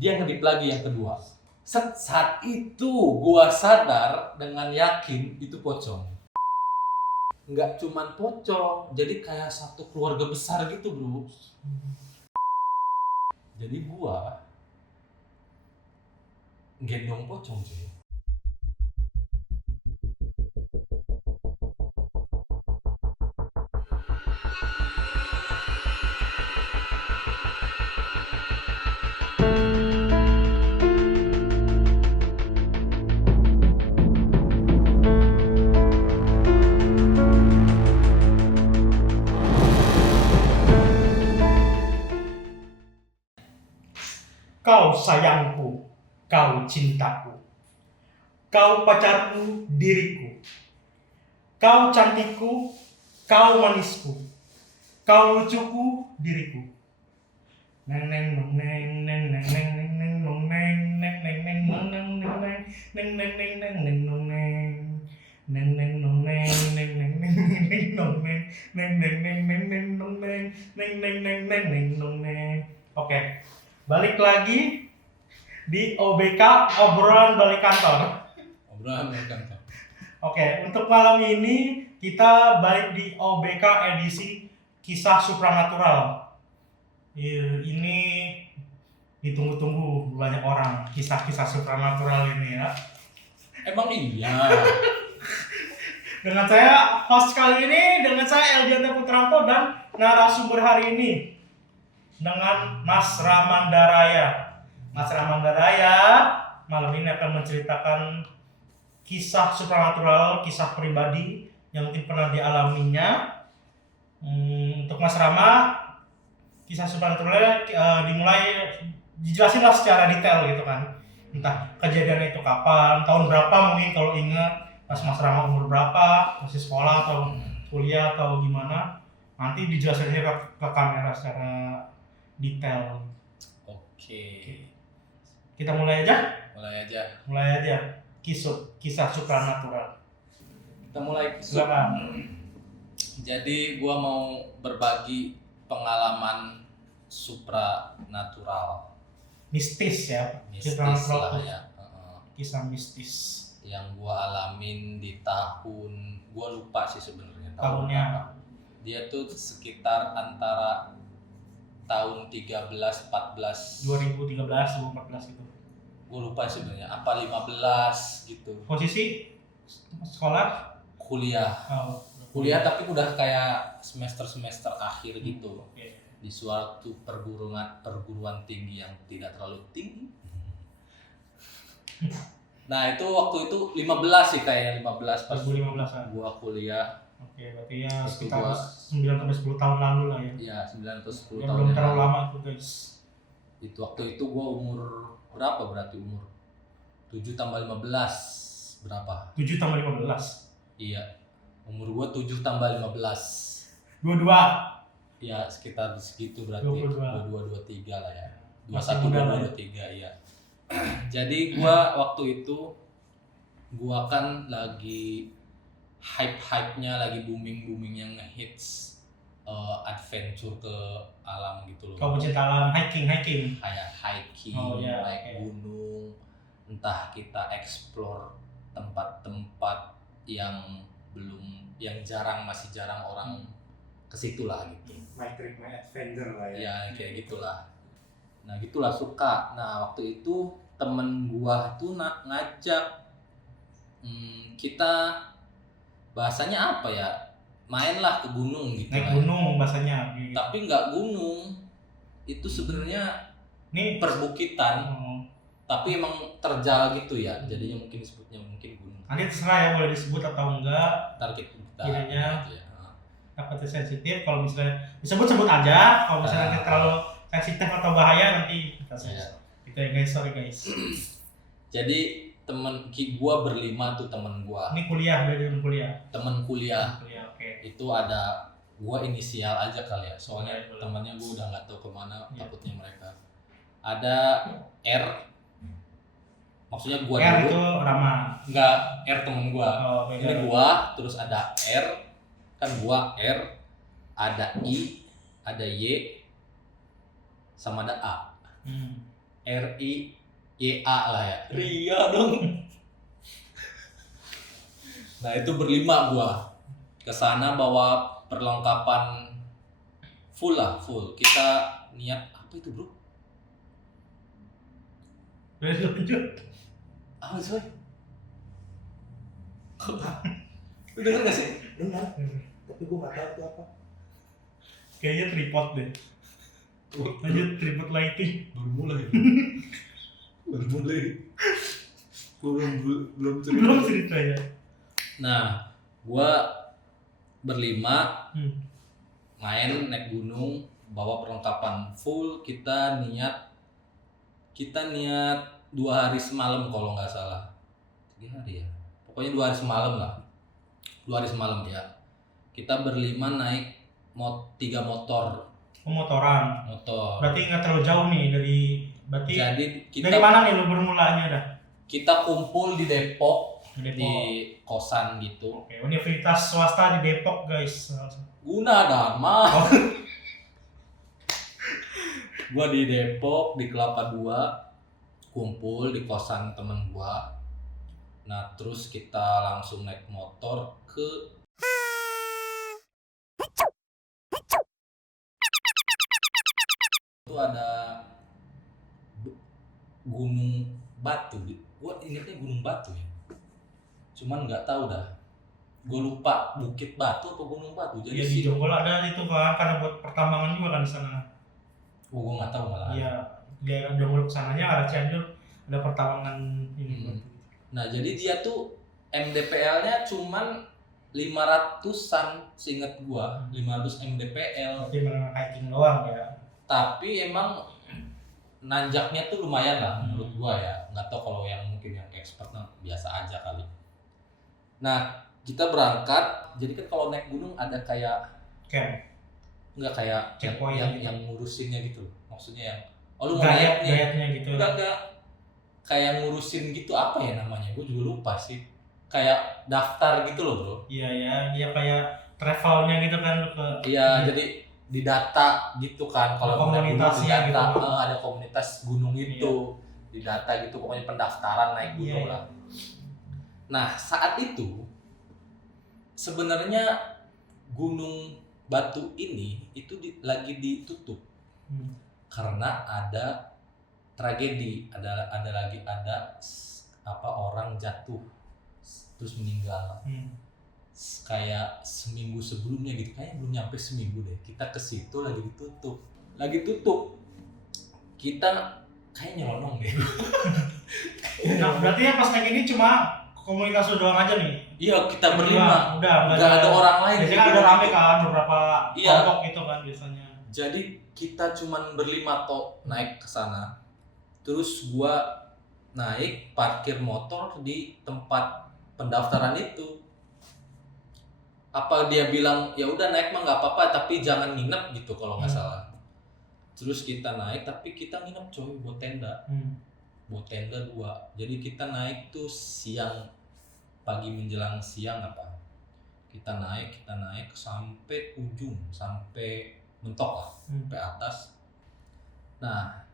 Dia ngedip lagi yang kedua. Saat itu gua sadar dengan yakin itu pocong. Nggak cuman pocong, jadi kayak satu keluarga besar gitu bro. Jadi gua gendong pocong cuy. Kau sayangku, kau cintaku, kau pacarku, diriku, kau cantikku, kau manisku, kau lucuku, diriku. Neng neng nong neng neng neng neng neng neng nong neng neng neng neng nong neng neng neng neng neng neng neng nong neng neng neng nong neng neng neng neng neng nong neng neng neng neng neng neng nong neng neng neng neng neng neng nong neng. Oke, balik lagi di OBK, obrolan balik kantor. Obrolan balik kantor. Oke, untuk malam ini kita balik di OBK edisi kisah supranatural. Ini ditunggu-tunggu banyak orang kisah-kisah supranatural ini ya. Emang iya. Dengan saya host kali ini, dengan saya Eldianta Putranto dan narasumber hari ini dengan Mas Ramandaraya. Mas Ramandaraya malam ini akan menceritakan kisah supranatural, kisah pribadi yang mungkin pernah dialaminya. Untuk Mas Rama, kisah supranatural dimulai dijelasin lah secara detail gitu kan. Entah kejadian itu kapan, tahun berapa mungkin kalau ingat, pas Mas Rama umur berapa, masih sekolah atau kuliah atau gimana. Nanti dijelasin ke kamera secara detail. Oke. Kita mulai aja. Mulai aja. Kisah supranatural. Kita mulai Silakan. Jadi gua mau berbagi pengalaman supranatural. Mistis ya. Mistis Supranatural. lah ya. Kisah mistis. Yang gua alamin di tahun, gua lupa sih sebenarnya Tahunnya. berapa. Dia tuh sekitar antara tahun 13, 14 2013, 2014 gitu. Gue lupa sebenarnya apa 15 gitu. Posisi sekolah Kuliah tapi udah kayak semester akhir gitu. Okay. Di suatu perguruan tinggi yang tidak terlalu tinggi. Nah itu waktu itu 15 sih kayaknya 15 pas 2015 kan. gua kuliah. Oke, berarti ya Itu sekitar gua 9-10 tahun lalu lah ya. Iya 9 atau 10 Ya, tahun. belum terlalu lama tuh guys. Itu waktu itu gua umur berapa berarti umur 7 tambah 15 berapa? 7 tambah 15. Iya. Umur gua 7 tambah 15. 22. Ya sekitar segitu berarti 22 23 lah ya. 21 22 23 ya. Jadi gua waktu itu gua kan lagi hype-nya lagi booming-boomingnya ngehits adventure ke alam gitu loh. Kau pecinta alam, hiking. Kayak hiking, naik gunung, entah kita explore tempat-tempat yang masih jarang orang ke situ lah gitu. My trip, my adventure lah ya. Ya kayak gitulah. Nah gitulah suka. Nah waktu itu temen gua tuh ngajak kita bahasanya apa ya, mainlah ke gunung gitu. Naik gunung bahasanya gitu. Tapi nggak gunung, itu sebenarnya ini perbukitan. Tapi emang terjal gitu ya, jadinya mungkin disebutnya mungkin gunung. Nanti terserah ya boleh disebut atau enggak. Ntar kita Kirinya takutnya sensitif, kalau misalnya disebut aja, kalau misalnya nanti terlalu sensitif atau bahaya nanti kita ya guys, sorry guys. Jadi temen gua berlima tuh temen gua. Ini kuliah, Temen kuliah. Okay. Itu ada gua inisial aja kali ya, soalnya temennya gua udah nggak tahu kemana, takutnya mereka. Ada R, maksudnya gua R dulu. itu Rama. Enggak, R temen gua. Ini gua, terus ada R, kan gua R, ada I, ada Y, sama ada A. RIYA lah ya. Ria dong. Nah itu berlima gua kesana bawa perlengkapan full lah, full. Kita niat apa itu bro? Lanjut. Apa sih? Lu denger gak sih? Dengar, tapi gue nggak tahu itu apa. Kayaknya tripod deh. Lanjut, tripod lighting. Baru mulai. Baru mulai. Gua belum Belum cerita ya. Nah, gua berlima main naik gunung, bawa perlengkapan full. Kita niat 2 hari semalam kalau nggak salah. 3 hari ya. Pokoknya 2 hari semalam lah. 2 hari semalam ya. Kita berlima naik 3 motor. Motoran. Motor. Berarti nggak terlalu jauh nih berarti. Jadi dari mana nih lu bermulanya dah? Kita kumpul di Depok, Di di kosan gitu. Oke, universitas swasta di Depok guys. Gunadarma. Gua di Depok di Kelapa II kumpul di kosan temen gua. Nah terus kita langsung naik motor ke itu ada Gunung Batu. Gua ingetnya Gunung Batu ya. Cuman nggak tahu dah. Gue lupa Bukit Batu atau Gunung Batu. Jadi Ya di Jonggol ada itu kan karena buat pertambangan juga kan di sana. Oh, gue nggak tahu malah. Iya, dia Jonggol kesananya arah Cianjur ada pertambangan ini. Nah jadi dia tuh MDPL-nya cuman 500-an seinget gua, 500 MDPL. Berarti memang hiking doang ya. Tapi emang nanjaknya tuh lumayan lah menurut gua ya. Nggak tahu kalau yang mungkin yang expert biasa aja kali. Nah kita berangkat, jadi kan kalau naik gunung ada kayak Camp. nggak kayak Checkpoint yang ngurusinnya gitu, maksudnya yang lu mau Gayat, naik nih, gayatnya gitu. enggak kayak ngurusin gitu, apa ya namanya, gue juga lupa sih, kayak daftar gitu loh bro. Iya kayak travelnya gitu kan lu ke. Iya jadi di data gitu kan, kalau mau naik gunung di komunitasnya data, gitu. ada komunitas gunung itu di data gitu, pokoknya pendaftaran naik gunung lah. Nah saat itu sebenarnya Gunung Batu ini itu lagi ditutup karena ada tragedi, ada orang jatuh terus meninggal. Kayak seminggu sebelumnya gitu, kayaknya belum nyampe seminggu deh, kita ke situ lagi tutup, kita kayak nyelonong deh. Nah berarti ya pas naik ini cuma komunitas lu doang aja nih? Iya kita berlima, udah nggak ada orang lain. Biasanya kan ada rame kan, beberapa kelompok gitu kan biasanya. Jadi kita cuman berlima naik ke sana. Terus gua naik parkir motor di tempat pendaftaran itu. Apa dia bilang ya udah naik mah nggak apa-apa tapi jangan nginep gitu kalau nggak salah. Terus kita naik tapi kita nginep coy, buat tenda. Buat tenda 2. Jadi kita naik tuh siang, pagi menjelang siang apa. Kita naik sampai ujung, sampai mentok lah, sampai atas. Nah,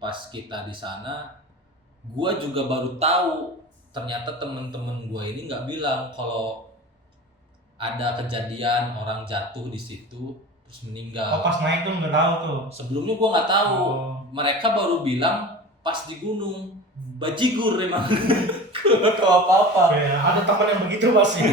pas kita di sana, gua juga baru tahu ternyata temen-temen gua ini nggak bilang kalau ada kejadian orang jatuh di situ terus meninggal. Oh pas naik tuh nggak tahu tuh. Sebelumnya gua nggak tahu. Mereka baru bilang pas di gunung. Bajigur emang. Gak tahu apa-apa. Ya, ada teman yang begitu pasti.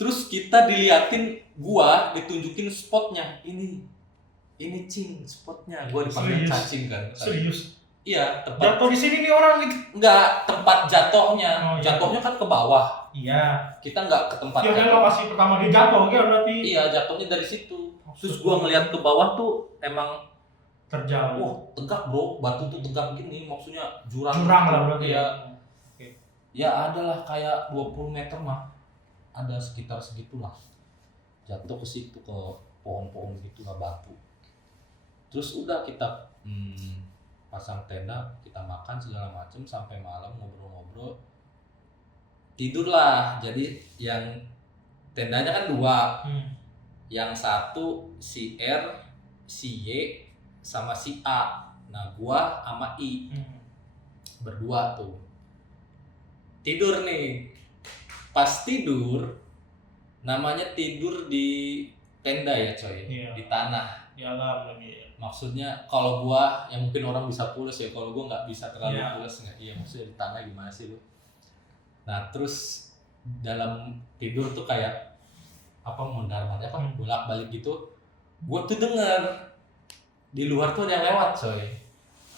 Terus kita diliatin, gua ditunjukin spotnya. Ini cing spotnya. Gua dipanggil cacing kan. Serius? Iya, tempat. Jatuh di sini nih orang gitu. Enggak, tempat jatuhnya. Oh, iya. Jatuhnya kan ke bawah. Iya. Kita enggak ke tempat. Iya kan lokasi pertama dia jatuh kan berarti. Iya, jatuhnya dari situ. Terus gua ngeliat ke bawah tuh emang terjal. Wah, tegak bro, batu tuh tegak gini, maksudnya jurang lah berarti ya. Ya adalah kayak 20 meter mah, ada sekitar segitulah. Jatuh ke situ, ke pohon-pohon gitu lah, batu. Terus udah kita pasang tenda, kita makan segala macem sampai malam ngobrol-ngobrol. Tidurlah, jadi yang tendanya kan 2. Yang satu si R, si Y, sama si A. Nah gua sama I berdua tuh tidur nih. Pas tidur, namanya tidur di tenda ya coy, Iya. di tanah. Di alam lagi. Maksudnya kalau gua yang mungkin orang bisa pules ya, kalau gua nggak bisa terlalu Iya. pules nggak. Iya maksudnya di tanah gimana sih lu? Nah terus dalam tidur tuh kayak apa mondar-mandir apa bolak-balik gitu. Gua tuh denger di luar tuh ada yang lewat coy.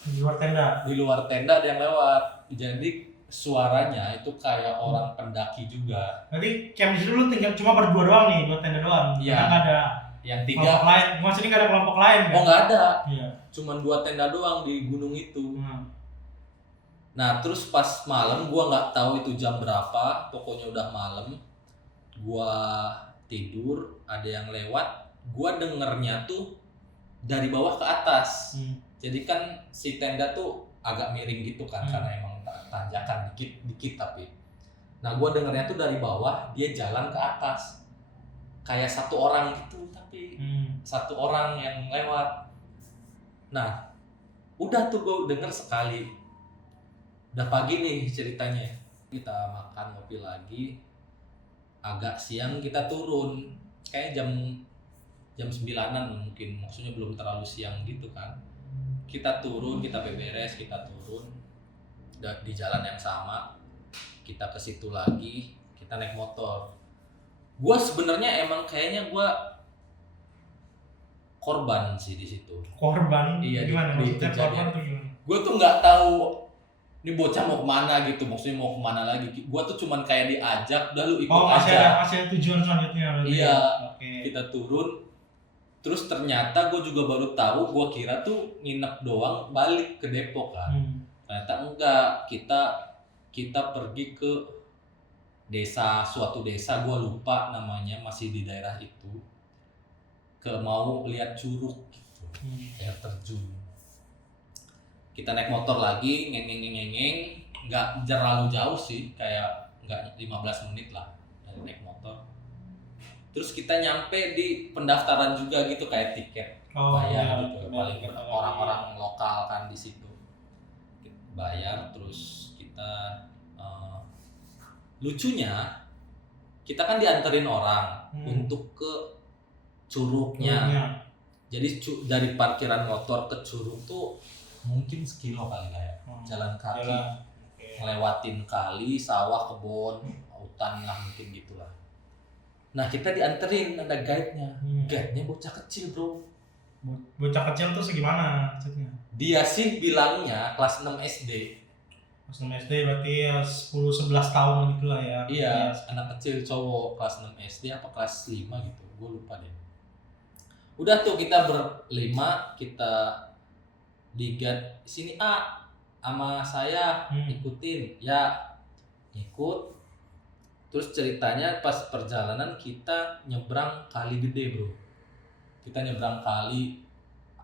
Di luar tenda. Di luar tenda ada yang lewat. Jadi suaranya itu kayak orang pendaki juga. Nanti camp di situ lu tinggal cuma berdua doang nih, dua tenda doang. Iya. Karena nggak ada Yang kelompok tiga, lain. Maksudnya nggak ada kelompok lain kan? oh nggak ada. Iya. Cuman 2 tenda doang di gunung itu. Hmm. Nah terus pas malam gua nggak tahu itu jam berapa, pokoknya udah malam. Gua tidur, ada yang lewat. Gua dengernya tuh dari bawah ke atas. Jadi kan si tenda tuh agak miring gitu kan, karena emang tanjakan dikit tapi. Nah gua dengernya tuh dari bawah, dia jalan ke atas. Kayak satu orang gitu, tapi satu orang yang lewat. Nah udah tuh gue denger sekali. Udah pagi nih ceritanya. Kita makan ngopi lagi. Agak siang kita turun. Kayak jam 9-an mungkin. Maksudnya belum terlalu siang gitu kan. Kita turun, kita beberes, kita turun. Di jalan yang sama. Kita ke situ lagi, kita naik motor. Gua sebenarnya emang kayaknya gua korban sih di situ. Korban? Iya, Gimana? di Maksudnya kejadian. korban tuh gimana? Gue tuh nggak tahu ini bocah mau kemana gitu, maksudnya mau kemana lagi. Gue tuh cuman kayak diajak, udah lu ikut Oh, masih aja. ada tujuan selanjutnya berarti. Iya. Oke. Kita turun, terus ternyata gue juga baru tahu, gue kira tuh nginep doang balik ke Depok kan. Ternyata enggak, kita pergi ke suatu desa, gue lupa namanya, masih di daerah itu. Mau lihat curug gitu, air terjun. Kita naik motor lagi, ngeng, nggak terlalu jauh sih, kayak nggak 15 menit lah dari naik motor. Terus kita nyampe di pendaftaran juga gitu, kayak tiket bayar gitu, paling orang-orang lokal kan di situ. Bayar, terus kita lucunya kita kan dianterin orang untuk ke curugnya. Jadi dari parkiran motor ke curug tuh mungkin sekilo kali lah ya. Jalan kaki, ngelewatin kali, sawah, kebun, hutan lah mungkin gitulah. Nah kita dianterin, ada guide-nya. Guide-nya bocah kecil bro. Bocah kecil tuh segimana maksudnya? Dia sih bilangnya kelas 6 SD. Kelas 6 SD berarti ya 10-11 tahun gitu lah ya. Iya, anak kecil cowok kelas 6 SD apa kelas 5 gitu, gue lupa deh. Udah tuh kita berlima, kita digat sini A sama saya ikutin, ya ikut. Terus ceritanya pas perjalanan kita nyebrang kali gede bro. Kita nyebrang kali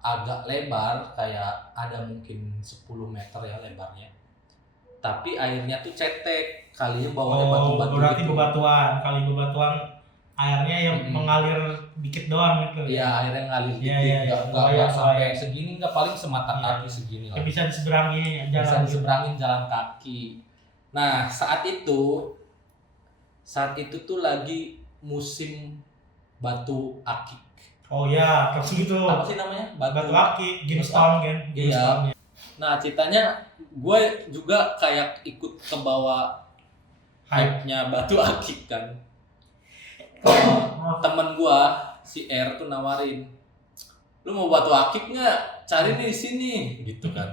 agak lebar, kayak ada mungkin 10 meter ya lebarnya. Tapi airnya tuh cetek, kalinya bawahnya batu-batu. Berarti gitu. bebatuan airnya yang mengalir dikit doang gitu. Iya, airnya ngalir dikit, nggak sampai segini, nggak paling semata kaki segini lah. Bisa diseberangi jalan. Bisa diseberangin jalan kaki. Nah, saat itu tuh lagi musim batu akik. Oh ya, terus gitu. Apa sih namanya? Batu akik, gemstone kan? Iya. Nah, ceritanya gue juga kayak ikut ke bawah hype-nya batu akik kan. Temen gue si R tuh nawarin, lu mau batu akik nggak? Cari nih di sini, gitu kan.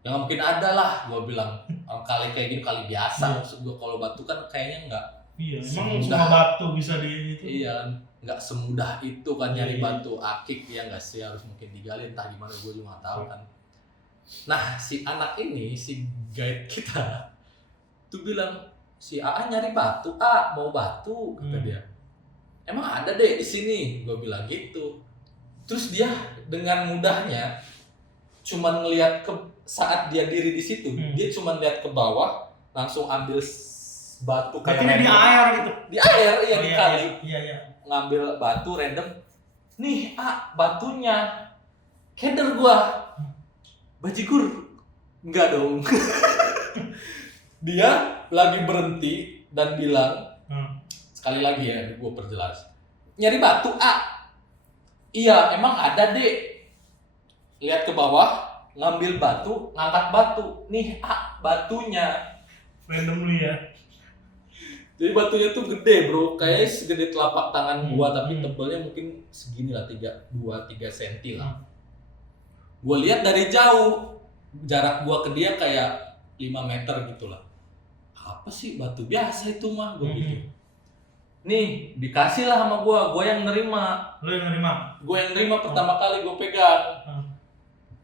Ya nggak mungkin ada lah, gue bilang. Kali kayak gini kali biasa. Maksud gue kalau batu kan kayaknya nggak. Iya, emang semua batu bisa di itu. Iya, nggak semudah itu kan nyari batu akik, ya nggak sih, harus mungkin digali entah gimana, gue juga nggak tahu kan. Nah si anak ini, si guide kita tuh bilang, si AA nyari batu, mau batu, kata dia. Emang ada deh di sini, gue bilang gitu. Terus dia dengan mudahnya cuman ngelihat ke saat dia diri di situ, dia cuman lihat ke bawah, langsung ambil batu kayak di air gitu. Di air, iya di kali. Iya. Ngambil batu random. Nih, batunya. Header gua. Bajigur. Enggak dong. Dia lagi berhenti dan bilang, sekali lagi ya, gua perjelas. Nyari batu, Iya, emang ada, Dek. Lihat ke bawah, ngambil batu, ngangkat batu. Nih, batunya. Randomly ya. Jadi batunya tuh gede, bro. Kayaknya segede telapak tangan gua, tapi tebelnya mungkin segini lah, 2-3 cm lah. Gua lihat dari jauh, jarak gua ke dia kayak 5 meter gitu lah. Apa sih, batu biasa itu mah, gua gitu. Nih, dikasih lah sama gua yang nerima. Lu yang nerima? Gua yang nerima pertama kali gua pegang.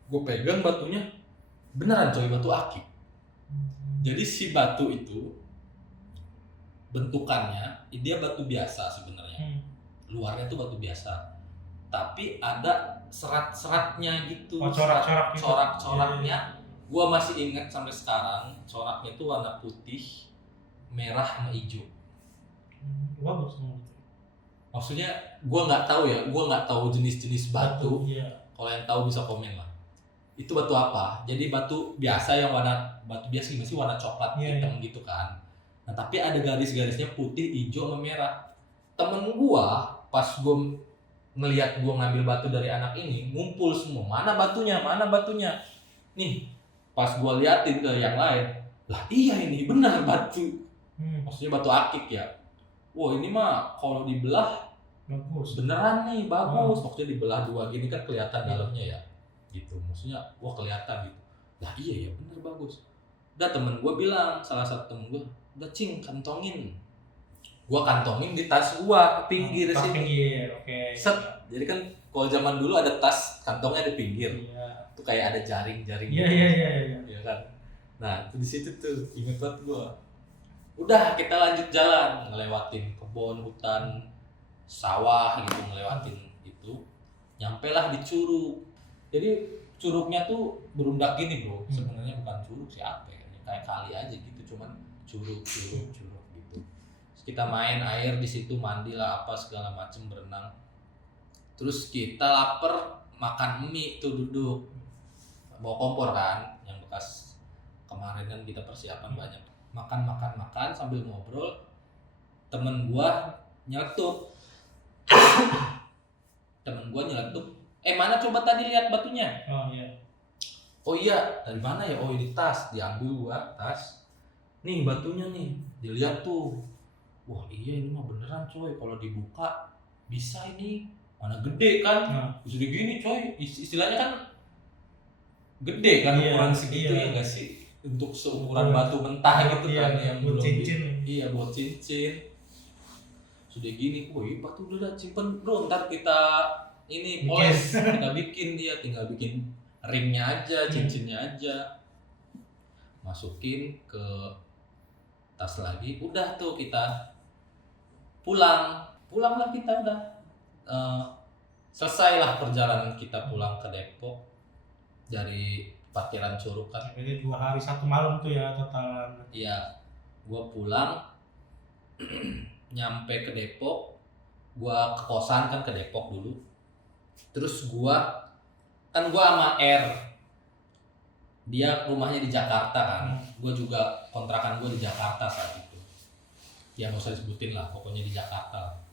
Gua pegang batunya, beneran coy, batu akik. Jadi si batu itu bentukannya dia batu biasa sebenarnya. Luarnya tuh batu biasa. Tapi ada serat-seratnya gitu. Corak-corak gitu. Corak-coraknya. Gua masih ingat sampai sekarang, coraknya itu warna putih, merah sama hijau. Bagus. Maksudnya gua nggak tahu ya, gua nggak tahu jenis-jenis batu. Iya. Kalau yang tahu bisa komen lah. Itu batu apa? Jadi batu biasa yang batu biasa gimana sih, warna coklat hitam gitu kan. Nah, tapi ada garis-garisnya putih, hijau, sama merah. Temen gua pas gua ngelihat gua ngambil batu dari anak ini, ngumpul semua. Mana batunya? Nih, pas gua liatin ke yang lain, lah iya ini benar batu. Maksudnya batu akik ya. Wah, ini mah kalau dibelah bagus. Beneran nih, bagus. Maksudnya dibelah dua gini kan kelihatan dalamnya ya. Gitu. Maksudnya wah kelihatan gitu. Lah iya ya, bener bagus. Udah temen gue bilang, salah satu temen gue, udah Cing, kantongin. Gua kantongin di tas gua pinggir Tas sini. pinggir, oke. Set. Jadi kan kalau zaman dulu ada tas kantongnya di pinggir. Iya. Tuh kayak ada jaring-jaring Iya, gitu. iya. Iya kan. Nah, itu di situ tuh inget banget gua. Udah kita lanjut jalan, ngelewatin kebun, hutan, sawah gitu, ngelewatin itu. Nyampe lah di curug. Jadi curugnya tuh berundak gini, Bro. Sebenarnya bukan curug sih, apa ya? Kayak kali aja gitu, cuman curug gitu. Terus kita main air di situ, mandi lah apa segala macem, berenang. Terus kita lapar, makan mie tuh duduk. Bawa kompor kan, yang bekas kemarin kan kita persiapan banyak. Makan sambil ngobrol. Temen gua nyeletuk. Mana coba tadi lihat batunya? Oh iya. Oh iya, dari mana ya? Oh ini tas, diambil gua tas. Nih batunya nih, dilihat tuh. Wah iya ini mah beneran coy, kalau dibuka bisa ini. Mana gede kan? Bisa gini coy, istilahnya kan gede kan, ukuran segitu ya nggak sih? Untuk seumuran batu mentah gitu kan, yang buat belum cincin. Iya buat cincin. Sudah gini, wih batu udah simpen bro, ntar kita ini poles, kita bikin, dia tinggal bikin ringnya aja, cincinnya aja, masukin ke tas lagi, udah tuh kita pulanglah kita udah selesailah perjalanan kita pulang ke Depok dari parkiran Curug kan. Jadi 2 hari 1 malam tuh ya totalan. Iya, gua pulang nyampe ke Depok, gua ke kosan kan, ke Depok dulu. Terus gua sama R, dia rumahnya di Jakarta kan, gua juga kontrakan gua di Jakarta saat itu. Ya nggak usah disebutin lah, pokoknya di Jakarta.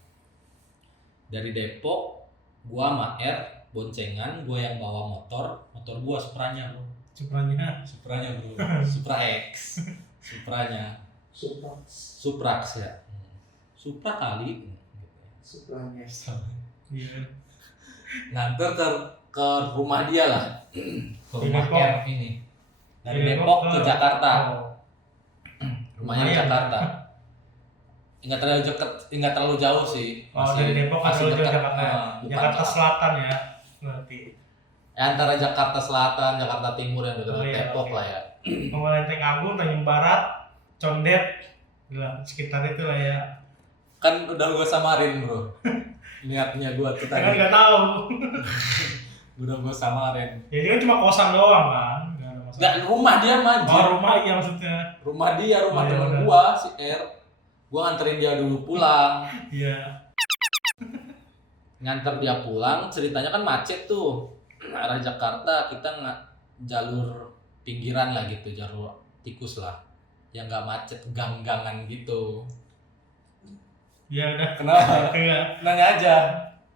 Dari Depok, gua sama R boncengan, gua yang bawa motor gua Supranya bro. Supranya bro, Supra X, Supranya. Suprax ya. Supra kali. Supranya. Iya. Nganter ke rumah dia lah. Ke rumah Depok. R ini. Dari Depok ke Jakarta. Rumahnya di Lumayan. Jakarta. Enggak terlalu jauh sih. Dari Depok masih ke dekat. Jakarta. Jakarta Selatan ya. Berarti. Antara Jakarta Selatan, Jakarta Timur yang dekat Depok lah ya. Lenteng Agung, Tanjung Barat, Condet, gila, sekitar itu lah ya. Kan udah gua samarin bro. Niatnya gua tuh Kan tadi. nggak tahu. Udah gua samarin. Ya ini kan cuma kosan doang kan. Nggak ada masalah. Enggak, rumah dia maju. Oh rumah iya maksudnya. Rumah dia, rumah Iya, teman udah. gua si R. Gua nganterin dia dulu pulang. Iya. Nganter dia pulang, ceritanya kan macet tuh. arah Jakarta kita nggak jalur pinggiran lah gitu, jalur tikus lah, yang nggak macet, gang-gangan gitu. Ya udah. Kenapa? Enggak. Nanya aja.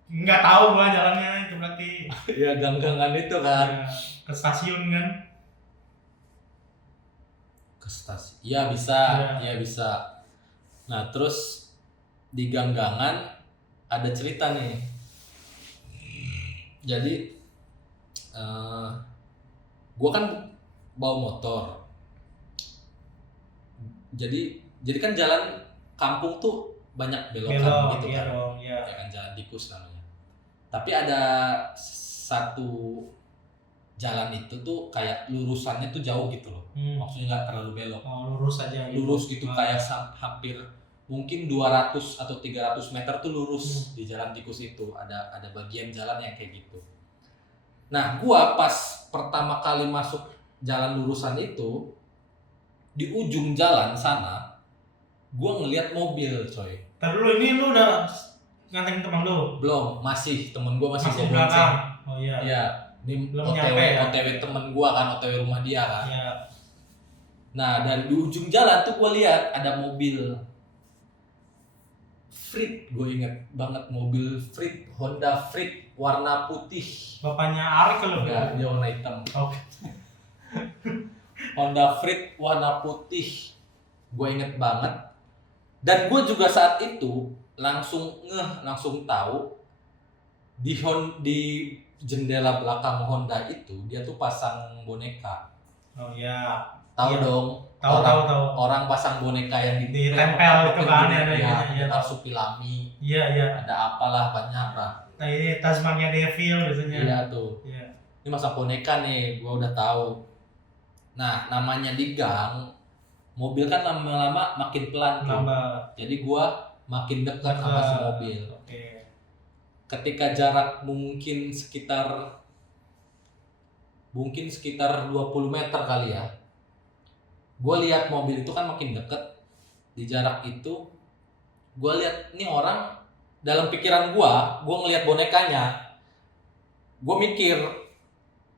Nggak tahu gua jalannya itu berarti. Ya gang-gangan itu kan. Ya, ke stasiun kan. Ke stasiun. Ya bisa, ya bisa. Nah terus di gang-gangan ada cerita nih. Jadi gua kan bawa motor. Jadi kan jalan kampung tuh banyak belokan gitu iya kan. dong, iya. Ya kan jalan tikus namanya. Tapi ada satu jalan itu tuh kayak lurusannya tuh jauh gitu loh. Maksudnya nggak terlalu belok. Oh, lurus aja. Lurus gitu kayak hampir mungkin 200 atau 300 meter tuh lurus di jalan tikus itu. Ada bagian jalan yang kayak gitu. Nah, gua pas pertama kali masuk jalan lurusan itu, di ujung jalan sana gua ngelihat mobil, coy. Ntar dulu, ini lu udah nganterin teman lu? Belum, masih temen gua masih Masih bawa bonceng. belakang. Oh iya. Iya, ini Belum OTW, nyampe ya? OTW temen gua kan, OTW rumah dia kan. Iya. Nah, dari di ujung jalan tuh gua lihat ada mobil Freed, gue inget banget mobil Freed, Honda Freed warna putih. Bapaknya Arik kalau Enggak, dia warna hitam. Oke. Honda Freed warna putih, gue inget banget. Dan gue juga saat itu langsung tahu di jendela belakang Honda itu dia tuh pasang boneka. Oh iya. Tahu Iya. dong. Tahu. Orang pasang boneka yang Ditempel itu kan, ada ya, marsupilami. Iya. Ada apalah banyak lah. Nah, ini Tasmania Devil biasanya. Iya tuh. Iya. Ini masa boneka nih, gua udah tahu. Nah, namanya di gang, mobil kan lama-lama makin pelan tuh. Nambah. Jadi gua makin dekat sama si mobil. Oke. Ketika jarak mungkin sekitar 20 meter kali ya. Gua lihat mobil itu kan makin deket. Di jarak itu gua lihat ini orang, dalam pikiran gua ngelihat bonekanya. Gua mikir,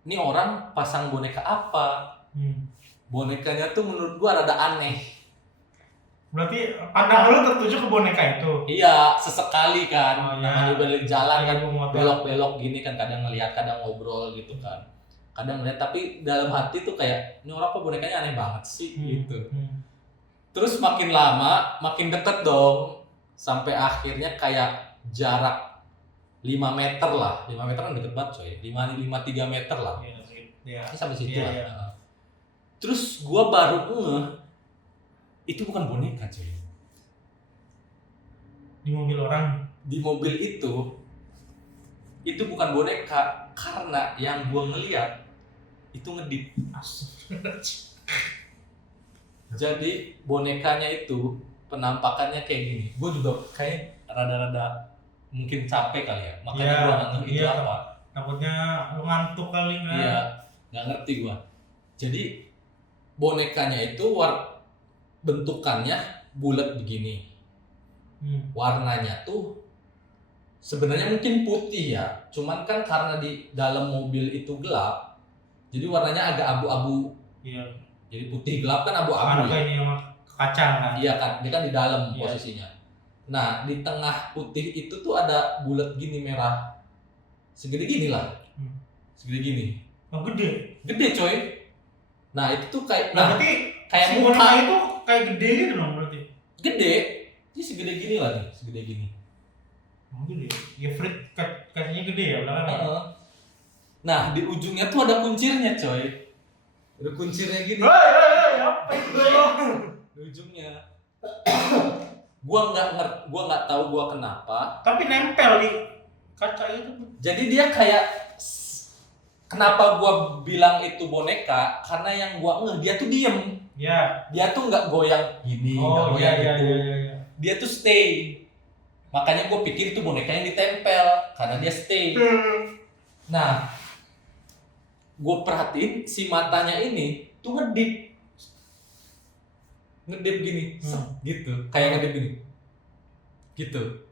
ini orang pasang boneka apa? Bonekanya tuh menurut gua rada aneh. Berarti pandangan lu tertuju ke boneka itu. Iya, sesekali kan. Oh, iya. Namanya balik jalan kan, Motor. belok-belok gini kan, kadang ngelihat, kadang ngobrol gitu kan. Kadang ngeliat, tapi dalam hati tuh kayak, ini orang kok bonekanya aneh banget sih gitu. Terus makin lama, makin deket dong. Sampai akhirnya kayak jarak 5 meter lah. 5 meter kan deket banget coy. 3 meter lah. Iya. Ini sampai situ Iya, lah. iya. Terus gua baru itu bukan boneka coy. Di mobil orang. Di mobil itu bukan boneka, karena yang gua ngeliat itu ngedip. Jadi bonekanya itu penampakannya kayak gini. Gue juga kayak rada-rada mungkin capek kali ya, makanya Iya, gue nggak ngerti itu iya. apa. Takutnya lu ngantuk kali kan. Iya, nggak ngerti gue. Jadi bonekanya itu bentukannya bulat begini. Warnanya tuh sebenarnya mungkin putih ya, cuman kan karena di dalam mobil itu gelap, jadi warnanya agak abu-abu. Iya. Jadi putih gelap kan abu-abu Karena ya. ini yang kacang kan. Iya kan, dia kan di dalam Iya. posisinya. Nah, di tengah putih itu tuh ada bulat gini merah. Segede gini lah. Segede gini. Oh, gede. Gede coy. Nah, itu tuh kayak Berarti kayak si muka. boneka itu kayak gede gitu dong berarti. Gede. Ini segede gini lah nih, segede gini. Oh, gede. Ya Frit kakinya gede ya belakangnya. Heeh. Nah, di ujungnya tuh ada kuncirnya coy. Ada kuncirnya gini. Hei, apa itu? Di ujungnya. Gua nggak tahu gua kenapa. Tapi nempel di kaca itu. Jadi dia kayak, kenapa gua bilang itu boneka? Karena yang gua dia tuh diem. Ya. Dia tuh nggak goyang gini, nggak Oh goyang iya. gitu. Dia tuh stay. Makanya gua pikir itu boneka yang ditempel karena dia stay. Nah, gua perhatiin si matanya ini tuh ngedip gini, gitu, kayak ngedip gini, gitu.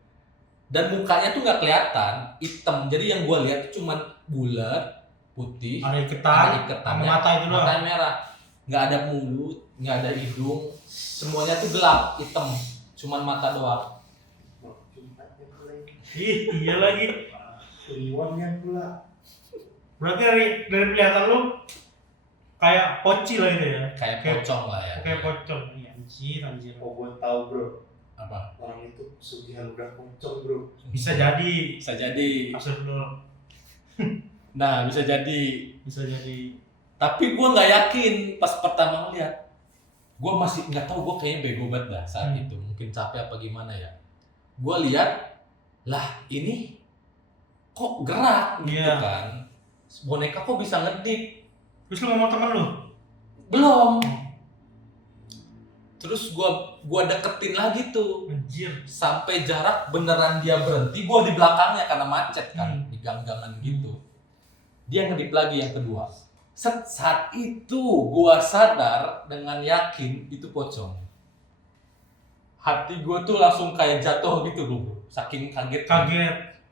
Dan mukanya tuh nggak kelihatan, hitam. Jadi yang gua lihat tuh cuman bulat, putih, Ada ada iketannya, iketannya, mata itu doang. matanya merah, nggak ada mulut, nggak ada hidung, semuanya tuh gelap, hitam, cuman mata doang. Ih, iya lagi. Iwannya pula. Berarti dari penglihatan lu kayak poci lah itu ya. Kayak pocong lah ya. Kayak pocong. Iya, anjir. Oh, gue tahu bro. Apa? Orang itu pesugihan udah pocong bro. Bisa jadi. Bisa jadi. Astagfirullah. Nah, bisa jadi. Bisa jadi. Tapi gue nggak yakin pas pertama ngeliat. Gue masih nggak tahu, gue kayaknya bego banget dah saat itu. Mungkin capek apa gimana ya. Gue lihat, lah ini kok gerak gitu Iya. kan. Boneka kok bisa ngedip. Terus lu ngomong temen lu? Belum. Terus gua deketin lagi tuh. Anjir. Sampai jarak beneran dia berhenti, gua di belakangnya karena macet kan, di gang-gangan gitu. Dia ngedip lagi yang kedua. Saat itu gua sadar dengan yakin itu pocong. Hati gua tuh langsung kayak jatuh gitu bro. Saking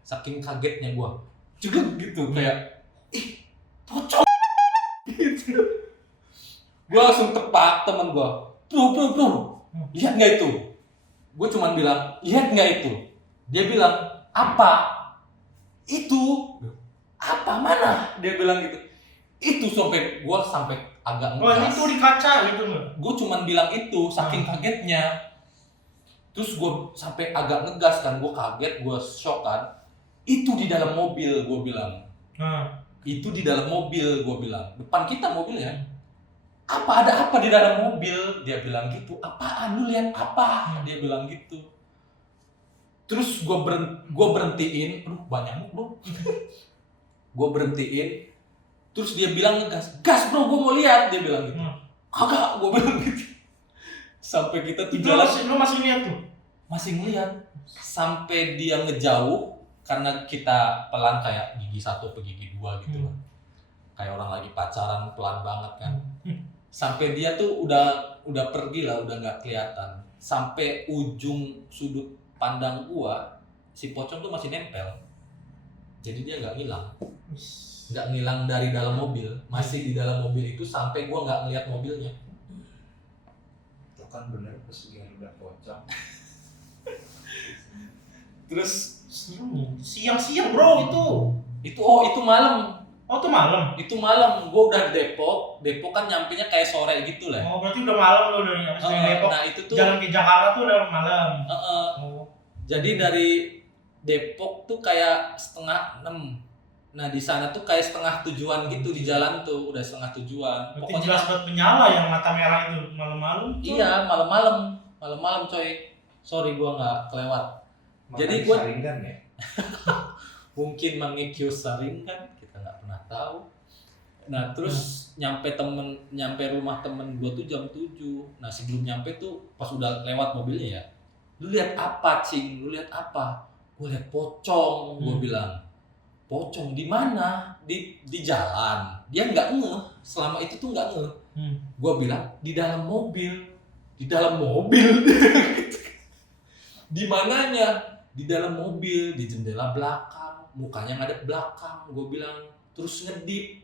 saking kagetnya gua. Cedek gitu kayak pocong gitu. Gua langsung tepak temen gua. Bro, lihat nggak itu? Gue cuman bilang, lihat nggak itu? Dia bilang, apa? Itu. Apa mana? Dia bilang gitu. Itu sampai agak Oh, ini tuh di kaca gitu nggak? Gue cuman bilang itu, saking kagetnya. Terus gue sampai agak ngegas kan, gue kaget, gue shock kan. Itu di dalam mobil, gue bilang. Itu di dalam mobil, gue bilang. Depan kita mobilnya. Apa ada apa di dalam mobil? Dia bilang gitu. Apaan, lu lihat apa? Dia bilang gitu. Terus gue berhentiin. Aduh, banyak bro. Gue berhentiin. Terus dia bilang ngegas. Gas bro, gue mau lihat. Dia bilang gitu. Kagak, gue bilang gitu. Sampai kita tuh jalan. Lu masih lihat tuh? Masih ngeliat. Sampai dia ngejauh. Karena kita pelan kayak gigi 1 ke gigi 2 gitu lah. Kayak orang lagi pacaran, pelan banget kan. Sampai dia tuh udah pergi lah, udah nggak kelihatan. Sampai ujung sudut pandang gua, si pocong tuh masih nempel. Jadi dia nggak ngilang dari dalam mobil, masih di dalam mobil itu sampai gua nggak ngeliat mobilnya. Itu kan bener pesugihan udah pocong. Terus siang-siang bro itu. Itu malam. Oh, itu malam. Itu malam, gua udah di Depok kan nyampenya kayak sore gitu lah. Oh, berarti udah malam lu dari Depok. Nah itu tuh jalan ke Jakarta tuh udah malam. Jadi dari Depok tuh kayak 5:30. Nah di sana tuh kayak 5:30 gitu di jalan tuh, udah 5:30. Berarti Pokoknya jelas buat menyala yang mata merah itu malam-malam. iya malam-malam coy. Sorry gua nggak kelewat. Jadi Makan gua saringan ya? mungkin mengikius saringan, kita nggak pernah tahu. Nah terus nyampe rumah temen gua tuh jam 7. Nah sebelum nyampe tuh pas udah lewat mobilnya ya, lu lihat apa cing? Lu lihat apa? Gua lihat pocong. Gua bilang, pocong di mana? Di jalan. Dia nggak ngeh. Selama itu tuh nggak ngeh. Gua bilang di dalam mobil. Di dalam mobil. Di mananya? Di dalam mobil, di jendela belakang, mukanya ngadep belakang. Gue bilang, terus ngedip.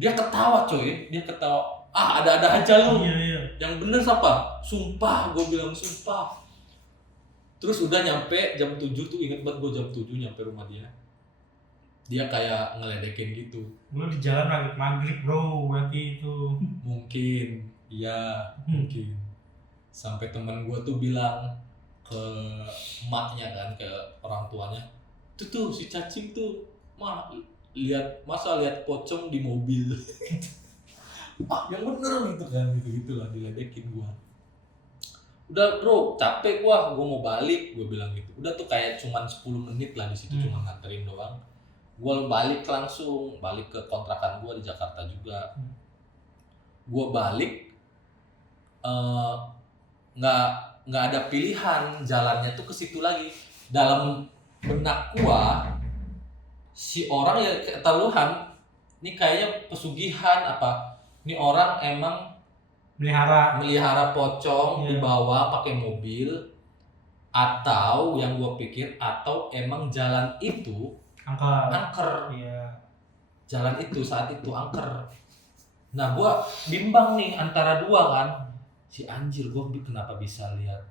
Dia ketawa coy, ada aja lu. Iya. Yang bener siapa? Sumpah, gue bilang sumpah. Terus udah nyampe jam 7 tuh, inget banget gue jam 7 nyampe rumah dia. Dia kayak ngeledekin gitu. Lu di jalan maghrib bro, berarti itu. Mungkin, iya mungkin. Sampai teman gue tuh bilang ke emaknya kan, ke orang tuanya, tuh si cacing tuh lihat pocong di mobil. Yang bener gitu kan, gitu-gitulah diledekin gua. Udah bro, capek gua mau balik, gua bilang gitu. Udah tuh kayak cuman 10 menit lah di situ, cuma nganterin doang. Gua balik ke kontrakan gua di Jakarta juga. Gua balik nggak ada pilihan, jalannya tuh ke situ lagi. Dalam benak gua, si orang yang ketaluhan, ini kayaknya pesugihan apa? Ini orang emang melihara pocong dibawa pakai mobil, atau yang gua pikir atau emang jalan itu angker. Iya. jalan itu saat itu angker. Nah gua bimbang nih antara dua kan, si anjir gua kenapa bisa lihat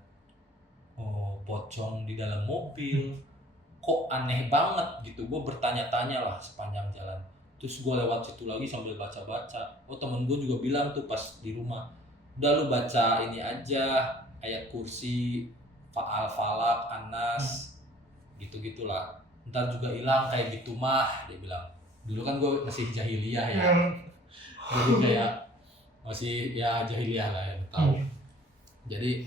pocong di dalam mobil, kok aneh banget gitu. Gue bertanya-tanya lah sepanjang jalan. Terus gue lewat situ lagi sambil baca-baca. Temen gue juga bilang tuh pas di rumah, udah lu baca ini aja, ayat kursi, Al-Falaq, An-Nas, gitu-gitulah. Ntar juga hilang kayak gitu mah, dia bilang. Dulu kan gue masih jahiliyah ya, jadi kayak masih ya jahiliyah lah yang tahu. Jadi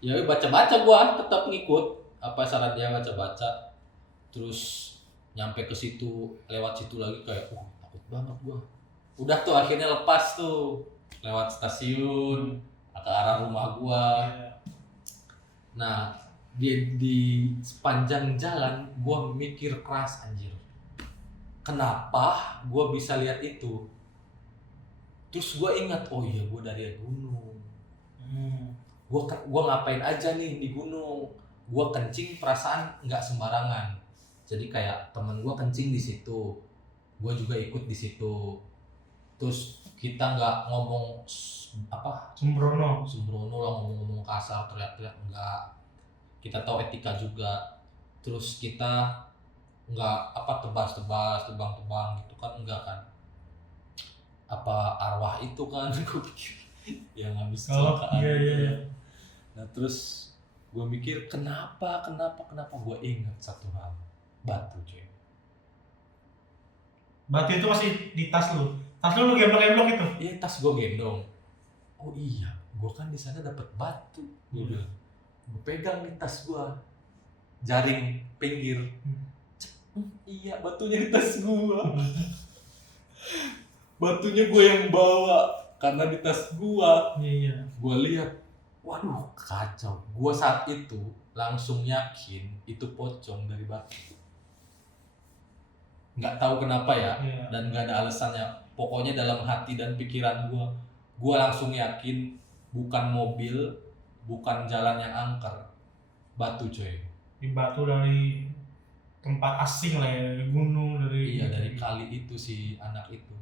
ya baca-baca gue tetap ngikut apa saran dia, baca-baca. Terus nyampe ke situ, lewat situ lagi kayak takut banget gua. Udah tuh akhirnya lepas tuh lewat stasiun ke arah rumah gua. Nah di sepanjang jalan gua mikir keras anjir, kenapa gua bisa lihat itu. Terus gua ingat, oh iya gua dari gunung. Gua ngapain aja nih di gunung. Gua kencing perasaan nggak sembarangan. Jadi kayak temen gue kencing di situ, gue juga ikut di situ. Terus kita nggak ngomong sembrono lah, ngomong kasar, teriak-teriak enggak. Kita tahu etika juga. Terus kita nggak tebas-tebas, tebang-tebang gitu kan, enggak kan. Apa arwah itu kan gue pikir yang habis kecelakaan gitu. Iya. Nah terus gue mikir kenapa gue ingat satu hal. Batu cuy. Batu itu masih di tas lu gendong-gendong itu? Iya tas gue gendong. Oh iya, gue kan di sana dapat batu. Gue bilang, gue pegang di tas gue, jaring pinggir. Iya batunya di tas gue. Batunya gue yang bawa karena di tas gue. Iya. Gue lihat, waduh kacau. Gue saat itu langsung yakin itu pocong dari batu. Nggak tahu kenapa ya, dan nggak ada alasannya. Pokoknya dalam hati dan pikiran gue langsung yakin bukan mobil, bukan jalan yang angker, batu coy. Di batu dari tempat asing lah ya, dari gunung, dari iya dari kali itu si anak itu.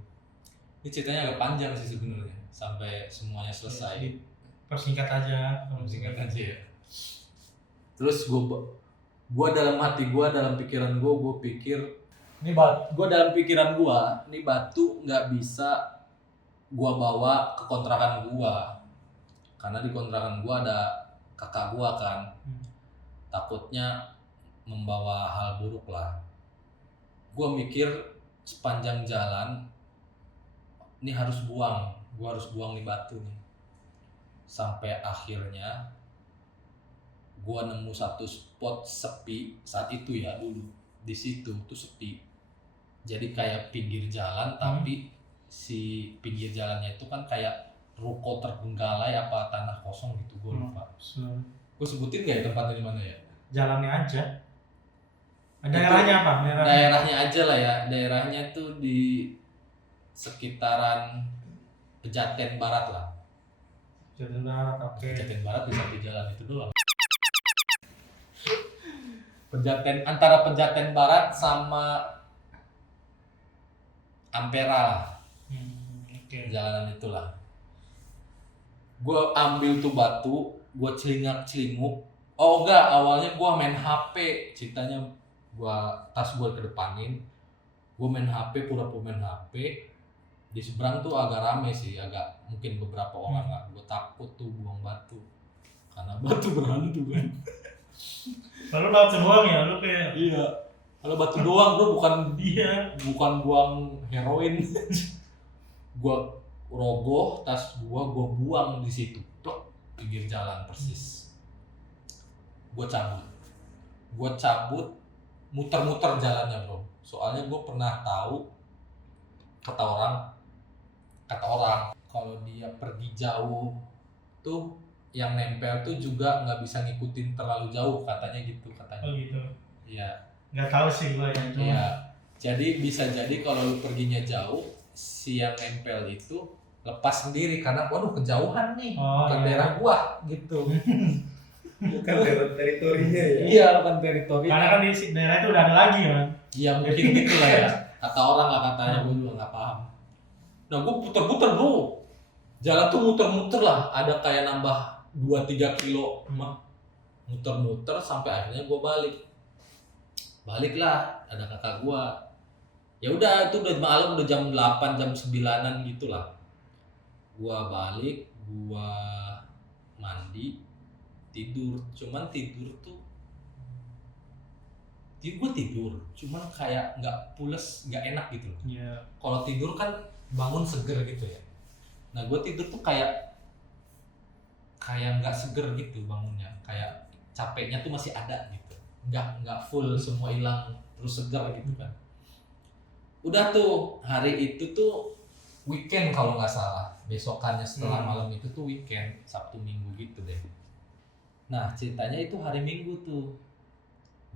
Ini ceritanya agak panjang sih sebenarnya, sampai semuanya selesai. Persingkat aja Ya. Terus gue dalam hati gue, dalam pikiran gue pikir ini batu nggak bisa gue bawa ke kontrakan gue, karena di kontrakan gue ada kakak gue kan. Takutnya membawa hal buruk lah. Gue mikir sepanjang jalan ini gue harus buang nih batu nih. Sampai akhirnya gue nemu satu spot sepi saat itu ya, dulu di situ tuh sepi. Jadi kayak pinggir jalan, tapi si pinggir jalannya itu kan kayak ruko terbengkalai apa tanah kosong gitu, gue lupa. Gue sebutin nggak ya tempatnya di mana ya? Jalannya aja. Daerahnya apa? Daerahnya aja lah ya. Daerahnya tuh di sekitaran Pejaten Barat lah. Pejaten Barat, oke. Pejaten Barat di satu jalan itu doang. Antara Pejaten Barat sama Ampera lah. Jalanan itulah. Gue ambil tuh batu, gue celingak-celinguk. Oh enggak, awalnya gue main HP. Ceritanya tas gue kedepanin, gue main HP, pura-pura main HP. Di seberang tuh agak rame sih, agak mungkin beberapa orang lah. Gue takut tuh buang batu, karena batu berhantu kan. Lalu batu doang ya, lu kayak. Iya. Kalau batu doang bro, bukan buang heroin. Gua rogoh tas gua buang di situ, plok, pinggir jalan persis. Gua cabut, muter-muter jalannya bro. Soalnya gua pernah tahu kata orang kalau dia pergi jauh tuh yang nempel tuh juga nggak bisa ngikutin terlalu jauh, katanya gitu. Oh gitu. Iya. Nggak tahu sih gua yang itu. Iya. Jadi bisa jadi kalau lu perginya jauh, si yang nempel itu lepas sendiri karena waduh kejauhan nih, bukan daerah gua gitu. Bukan teritorinya ya. Iya, bukan teritori. Karena kan di daerah itu udah ada lagi kan. Iya mungkin gitulah ya. Kata orang lah katanya, gue juga nggak paham. Nah gue puter-puter bro, jalan tuh muter-muter lah, ada kayak nambah 2-3 kilo, muter-muter sampai akhirnya gue balik lah, ada kakak gue. Ya udah itu udah malam, udah jam 8 jam 9-an gitulah. Gue balik, gue mandi, tidur, cuman tidur tuh gue tidur, cuman kayak nggak pules, nggak enak gitu loh. Iya. Kalau tidur kan bangun seger gitu ya. Nah gue tidur tuh kayak nggak seger gitu bangunnya, kayak capeknya tuh masih ada gitu, nggak full semua hilang terus seger gitu kan. Udah tuh hari itu tuh weekend kalau nggak salah, besokannya setelah malam itu tuh weekend, Sabtu Minggu gitu deh. Nah ceritanya itu hari Minggu tuh,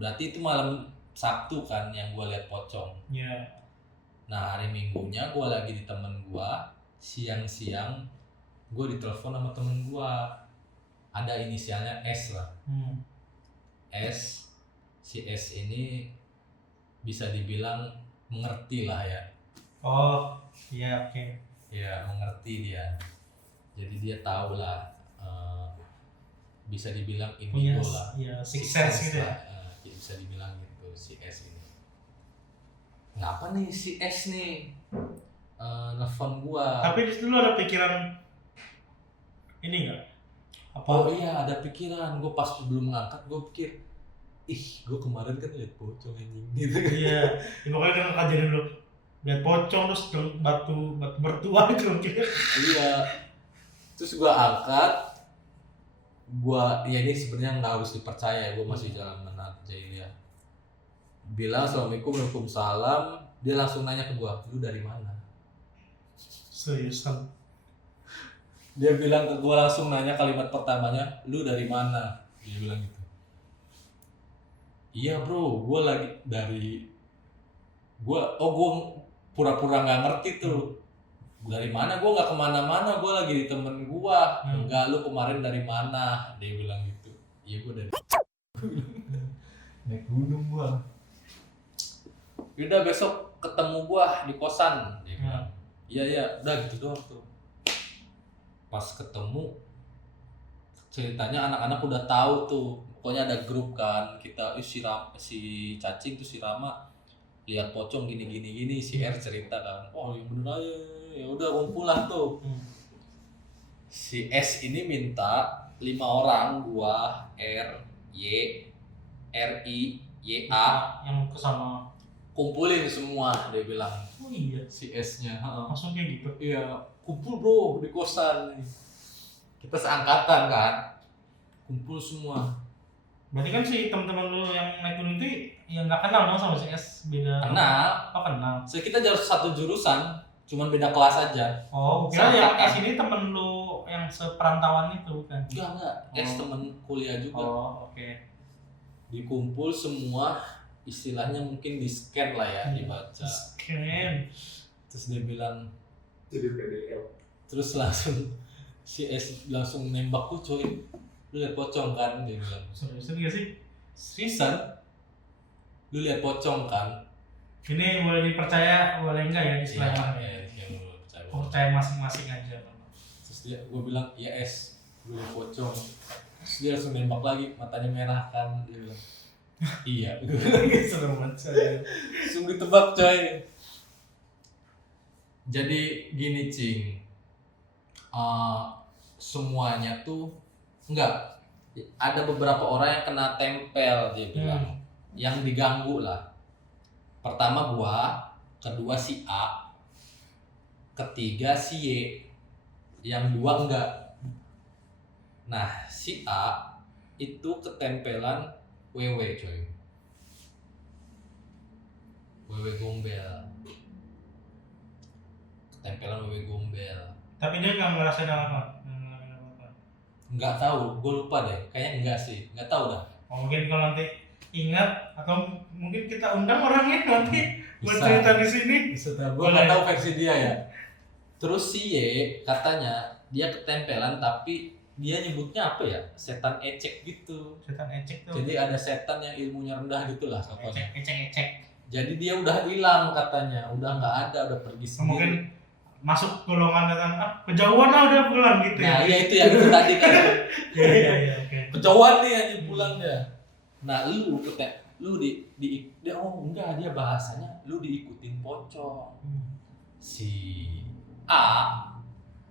berarti itu malam Sabtu kan yang gue lihat pocong. Iya. Nah hari Minggunya gue lagi di temen gue, siang-siang gue ditelepon sama temen gue, ada inisialnya S lah. S, si S ini bisa dibilang mengerti lah ya. Oh iya, oke. Ya mengerti dia, jadi dia tahu lah, bisa dibilang indigo lah. Iya, six sense gitu ya. Bisa dibilang gitu si S ini. Ngapa nih si S nih nelfon gua? Tapi di situ lu ada pikiran ini nggak? Apa? Oh iya ada pikiran, gua pas sebelum ngangkat gua pikir, gua kemarin kan lihat pocong anjing gitu. Iya, ya, pokoknya dengan kajian dulu lihat pocong terus batu bertuah itu mungkin. Iya. Terus gua angkat, ya ini sebenarnya nggak harus dipercaya, gua masih jalan aja ya. Bilang assalamualaikum, waalaikumsalam, dia langsung nanya ke gua, lu dari mana? Seriusan? Dia bilang ke gua langsung nanya kalimat pertamanya, lu dari mana? Dia bilang gitu. Iya bro, gua lagi gua pura-pura nggak ngerti tuh. Dari mana? Gua nggak kemana-mana, gua lagi di temen gua. Enggak, lu kemarin dari mana? Dia bilang gitu. Iya gua dari naik gunung gua. Udah besok ketemu gua di kosan, dia bilang. Iya, udah gitu doang tuh. Pas ketemu, ceritanya anak-anak udah tahu tuh. Pokoknya ada grup kan, kita si Cacing tuh si Rama lihat pocong gini, si R cerita kan. Oh, yang bener aja. Ya udah kumpul lah tuh. Si S ini minta 5 orang, gua, R, Y, RI, YA yang kesana kumpulin semua, dia bilang. Oh iya, Si S-nya. langsung kayak gitu. Iya, kumpul bro di kosan. Kita seangkatan kan, kumpul semua. Berarti kan si teman-teman lu yang naik gunung itu yang nggak kenal dong sama si S, beda. Kenal. Oh kenal. So kita satu jurusan, cuman beda kelas aja. Oh, kira yang S ini temen lu yang seperantauan itu bukan? Enggak. S temen kuliah juga. Oh, oke. Dikumpul semua, istilahnya mungkin di scan lah ya, dibaca. Scan. Terus dia bilang, Jadi PDF. terus langsung si S langsung nembakku, coy. Lu lihat pocong kan? Dia bilang. Seriusan gak sih? Seriusan? Lu lihat pocong kan? Ini boleh dipercaya, boleh enggak ya disclaimer ya? Percaya masing-masing aja. Terus gue bilang, iya S, lu lihat pocong. Terus dia langsung nembak lagi, matanya merah kan? Dia bilang, iya. Seru banget saya. Langsung ditebak coy. Jadi gini Cing, semuanya tuh enggak, ada beberapa orang yang kena tempel, dia bilang, yang diganggu lah. Pertama gua, kedua si A, ketiga si Y, yang dua enggak. Nah si A itu ketempelan WW coy, WW gombel, ketempelan WW gombel. Tapi dia nggak ngerasain apa? Nggak tahu, gue lupa deh. Kayaknya enggak sih, nggak tahu dah. Oh, mungkin kalau nanti ingat atau mungkin kita undang orangnya nanti buat Bisa. cerita di sini. Bisa tahu. Gue nggak tahu versi dia ya. Terus si Y katanya dia ketempelan, tapi dia nyebutnya apa ya? Setan ecek gitu. Setan ecek tuh. Jadi ada setan yang ilmunya rendah gitulah pokoknya. Ecek. Jadi dia udah hilang katanya, udah nggak ada, udah pergi sendiri. Mungkin masuk golongan dengan kejauhan lah udah pulang gitu Nah, ya. iya itu yang itu tadi kan. Iya, oke. Kejauhan nih anjing pulangnya. Nah, lu enggak, dia bahasanya lu diikutin pocong. Si A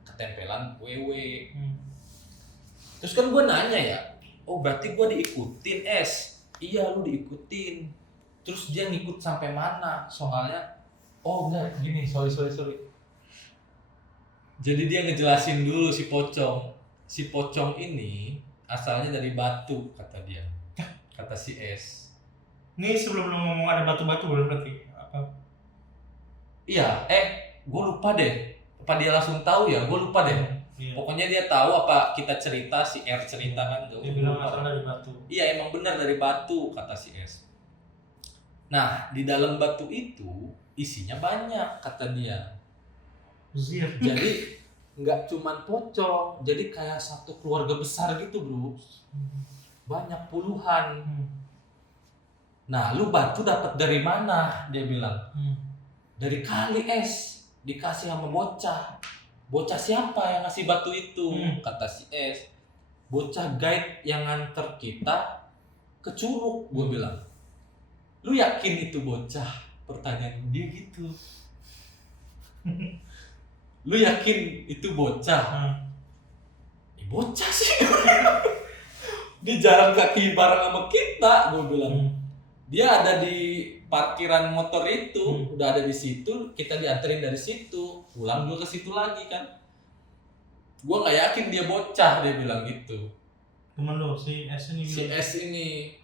ketempelan wewe. Terus kan gue nanya ya, oh berarti gue diikutin S. Iya lu diikutin. Terus dia ngikut sampai mana? Soalnya, oh enggak gini, sorry. Jadi dia ngejelasin dulu si pocong. Si pocong ini asalnya dari batu kata dia. Kata si S. Ini sebelum lu ngomong ada batu-batu belum berarti? Apa? Iya, gue lupa deh. Apa dia langsung tahu ya? Gue lupa deh. Iya. Pokoknya dia tahu apa kita cerita, si R cerita kan. Dia bilang asal dari batu. Iya emang benar dari batu kata si S. Nah di dalam batu itu isinya banyak kata dia. Zir. Jadi nggak cuman pocong, jadi kayak satu keluarga besar gitu bro. Banyak puluhan. Nah lu batu dapat dari mana? Dia bilang. Dari kali S, dikasih sama bocah. Bocah siapa yang ngasih batu itu? Kata si S. Bocah guide yang nganter kita ke Curug, gue bilang. Lu yakin itu bocah? Pertanyaan dia gitu. Lu yakin itu bocah? Bocah sih. Dia jalan kaki bareng sama kita, gue bilang. Dia ada di parkiran motor itu, udah ada di situ, kita dianterin dari situ, pulang gue ke situ lagi kan. Gue nggak yakin dia bocah, dia bilang gitu. Temen lu si S ini. Si S ini,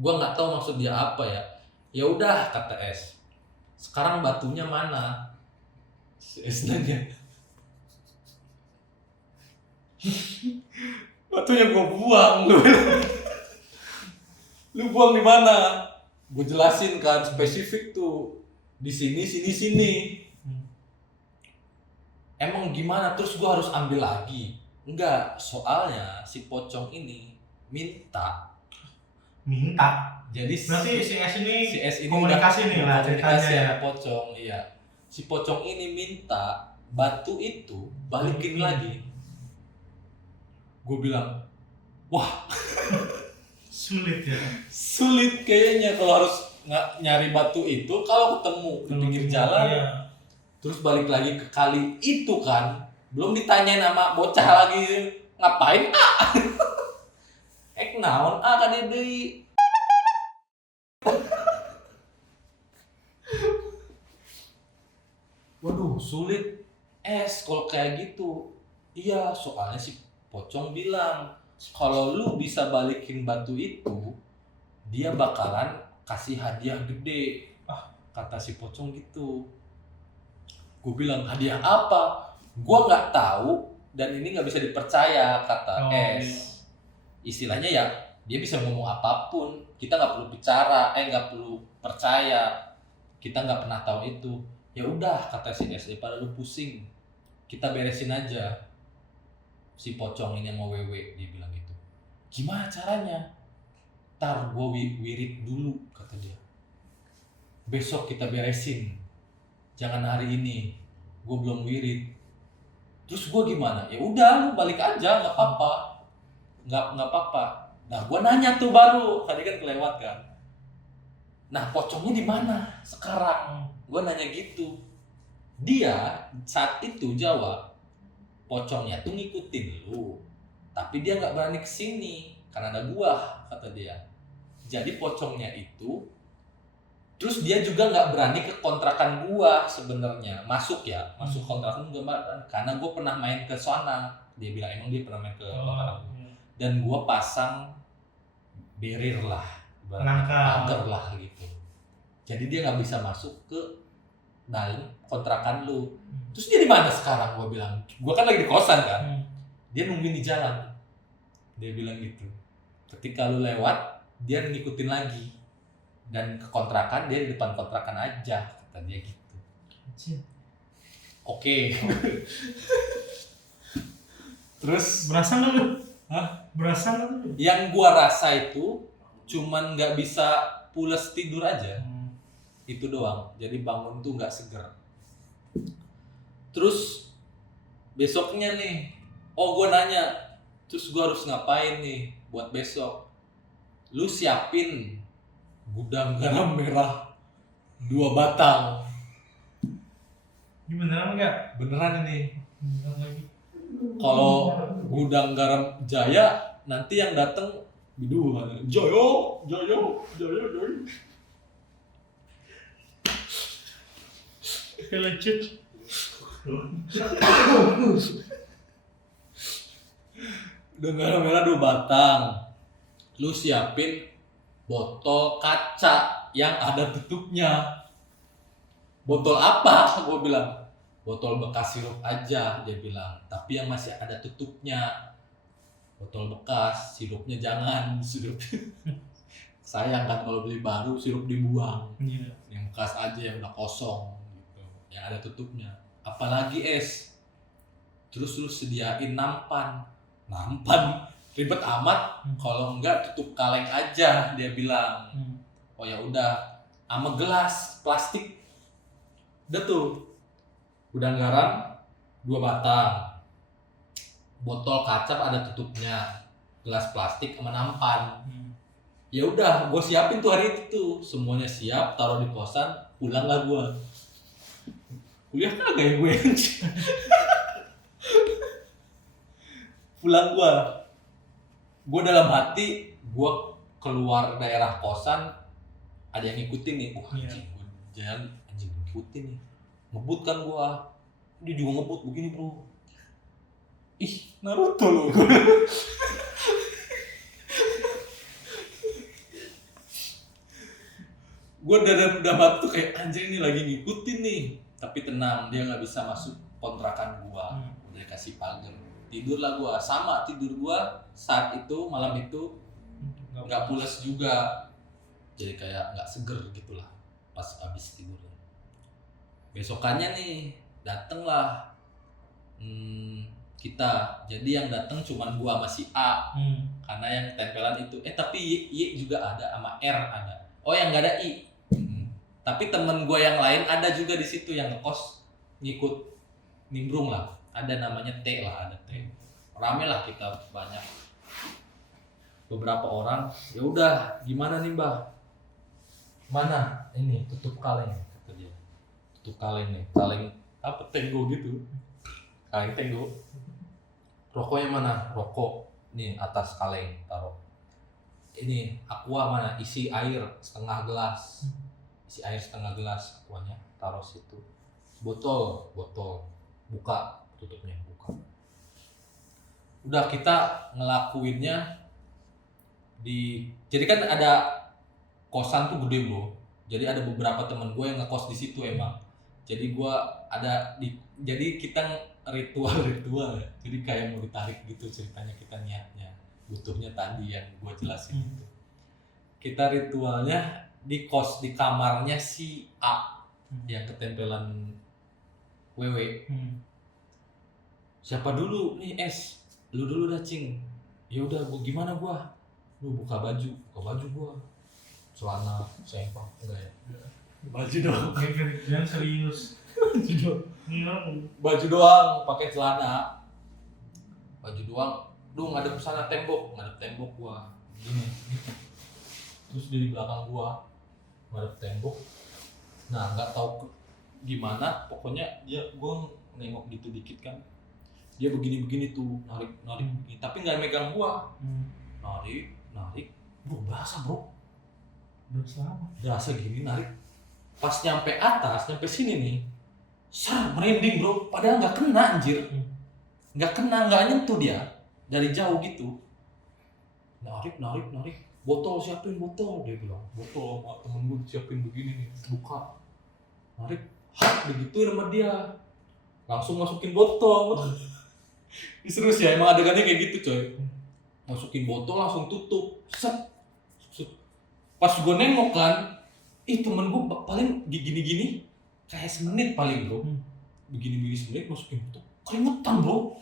gue nggak tahu maksud dia apa ya. Ya udah kata S. Sekarang batunya mana? Si S nanya. Batunya gue buang. Lu buang di mana? Gue jelasin kan spesifik tuh di sini. Emang gimana? Terus gue harus ambil lagi? Enggak, soalnya si pocong ini minta. Jadi berarti si S ini komunikasi nih lah ceritanya ya. sama pocong, iya. Si pocong ini minta batu itu balikin lagi. Gue bilang, wah. Sulit kayaknya kalau harus nyari batu itu kalau ketemu di pinggir jalan. Iya. Terus balik lagi ke kali itu kan. Belum ditanyain sama bocah lagi ngapain naon kan deui. Waduh, sulit kalau kayak gitu. Iya, soalnya si pocong bilang kalau lu bisa balikin batu itu, dia bakalan kasih hadiah gede. Kata si pocong gitu. Gue bilang, hadiah apa? Gue nggak tahu dan ini nggak bisa dipercaya, kata S. Iya. Istilahnya ya, dia bisa ngomong apapun. Kita nggak perlu bicara, nggak perlu percaya. Kita nggak pernah tahu itu. Ya udah, kata si S, daripada lu pusing, kita beresin aja. Si pocong ini yang mau wewe, dia bilang gitu. Gimana caranya? Ntar gue wirid dulu, kata dia. Besok kita beresin. Jangan hari ini. Gue belum wirid. Terus gue gimana? Ya udah, lu balik aja, nggak apa-apa. Nggak apa-apa. Nah, gue nanya tuh baru. Tadi kan kelewat kan. Nah, pocongnya di mana sekarang? Gue nanya gitu. Dia saat itu jawab, pocongnya tuh ngikutin lu, tapi dia nggak berani kesini karena ada gua, kata dia. Jadi pocongnya itu, terus dia juga nggak berani ke kontrakan gua sebenarnya, masuk kontrakan gua karena gua pernah main ke sana. Dia bilang emang dia pernah main ke kontrakan gua. Dan gua pasang barrier lah, pagar lah gitu. Jadi dia nggak bisa masuk ke dalam kontrakan lu. Terus dia di mana sekarang? Gua bilang, gua kan lagi di kosan kan. Dia nungguin di jalan. Dia bilang gitu. Ketika lu lewat, dia ngikutin lagi. Dan ke kontrakan, dia di depan kontrakan aja, kata dia gitu. Oke. Terus berasa nggak lu? Berasa nggak lu? Yang gua rasa itu cuman nggak bisa pules tidur aja. itu doang. Jadi bangun tuh nggak seger. Terus besoknya nih, gue nanya, terus gue harus ngapain nih buat besok? Lu siapin gudang garam merah 2 batang. Ini beneran enggak? Beneran ini. Beneran lagi. Kalau gudang garam Jaya, nanti yang dateng Bidu, Joyo. Legit. Gudang garam merah 2 batang. Lu siapin botol kaca yang ada tutupnya. Botol apa? Gue bilang, botol bekas sirup aja, dia bilang. Tapi yang masih ada tutupnya. Botol bekas, sirupnya jangan. Sirup. Sayang kan kalau beli baru, sirup dibuang. Iya. Yang bekas aja, yang udah kosong gitu. Yang ada tutupnya. Apalagi es. Terus lu sediain nampan. Ribet amat. Kalau enggak tutup kaleng aja, dia bilang. Oh ya udah, sama gelas plastik. Udah tuh. Gudang garam 2 batang. Botol kaca ada tutupnya. Gelas plastik sama nampan. Ya udah, gue siapin tuh hari itu tuh. Semuanya siap, taruh di kosan, pulanglah gue. Kuliah kagak ya gue. Pulang gue dalam hati, gue keluar daerah kosan, ada yang ngikutin nih. Wah anjing, gue jalan anjing ngikutin nih. Ngebut kan gue, dia juga ngebut begini bro. Ih, Naruto loh. Gue dalam hati tuh kayak anjing ini lagi ngikutin nih. Tapi tenang, dia nggak bisa masuk kontrakan gue. Udah dikasih pagar. Tidurlah gue, sama tidur gue saat itu, malam itu nggak pules juga. Jadi kayak nggak seger gitulah pas abis tidur. Besokannya nih, datenglah kita. Jadi yang dateng cuman gue sama si A. Karena yang tempelan itu, tapi Y juga ada, sama R ada. Oh yang nggak ada I. Tapi temen gue yang lain ada juga di situ yang ngekos ngikut nimbrung lah. Ada namanya T lah, ada T. Rame lah kita banyak. Beberapa orang. Ya udah, gimana nih Mbah? Mana? Ini tutup kaleng kata dia. Tutup kaleng nih. Kaleng apa tenggo gitu. Kaleng tenggo. Rokoknya mana? Rokok. Nih atas kaleng taruh. Ini aqua mana? Isi air setengah gelas. Isi air setengah gelas aquanya taruh situ. Botol. Buka tutupnya, buka. Udah kita ngelakuinnya jadi kan ada kosan tuh gede bro. Jadi ada beberapa teman gue yang ngekos di situ emang. Jadi gue jadi kita ritual ya. Jadi kayak mau ditarik gitu ceritanya kita niatnya. Butuhnya tadi yang gue jelasin itu. Kita ritualnya di kamarnya si A yang ketempelan wewe. Siapa dulu nih es? Lu dulu dah Cing. Ya udah gimana gua? Lu buka baju gua. Celana sempang enggak ya? Baju doang. Jangan serius. Baju doang, pakai celana. Baju doang. Duh ngadep sana tembok gua. Gini. Terus di belakang gua ngadep tembok. Nah, enggak tahu gimana, pokoknya gua nengok gitu dikit kan. Dia begini tuh, narik begini, tapi nggak megang gua. Narik, bro, berasa gini narik. Pas nyampe atas, nyampe sini nih, merinding bro, padahal nggak kena anjir. Nggak nyentuh dia, dari jauh gitu. Narik, siapin botol, dia bilang. Botol sama temen gue siapin begini nih, buka. Narik, digituin sama dia. Langsung masukin botol. Seru sih ya, emang adegannya kayak gitu coy. Masukin botol langsung tutup. Set. Pas gue nengok kan, temen gue paling gini-gini kayak semenit paling bro. Begini semenit masukin botol. Keringetan bro.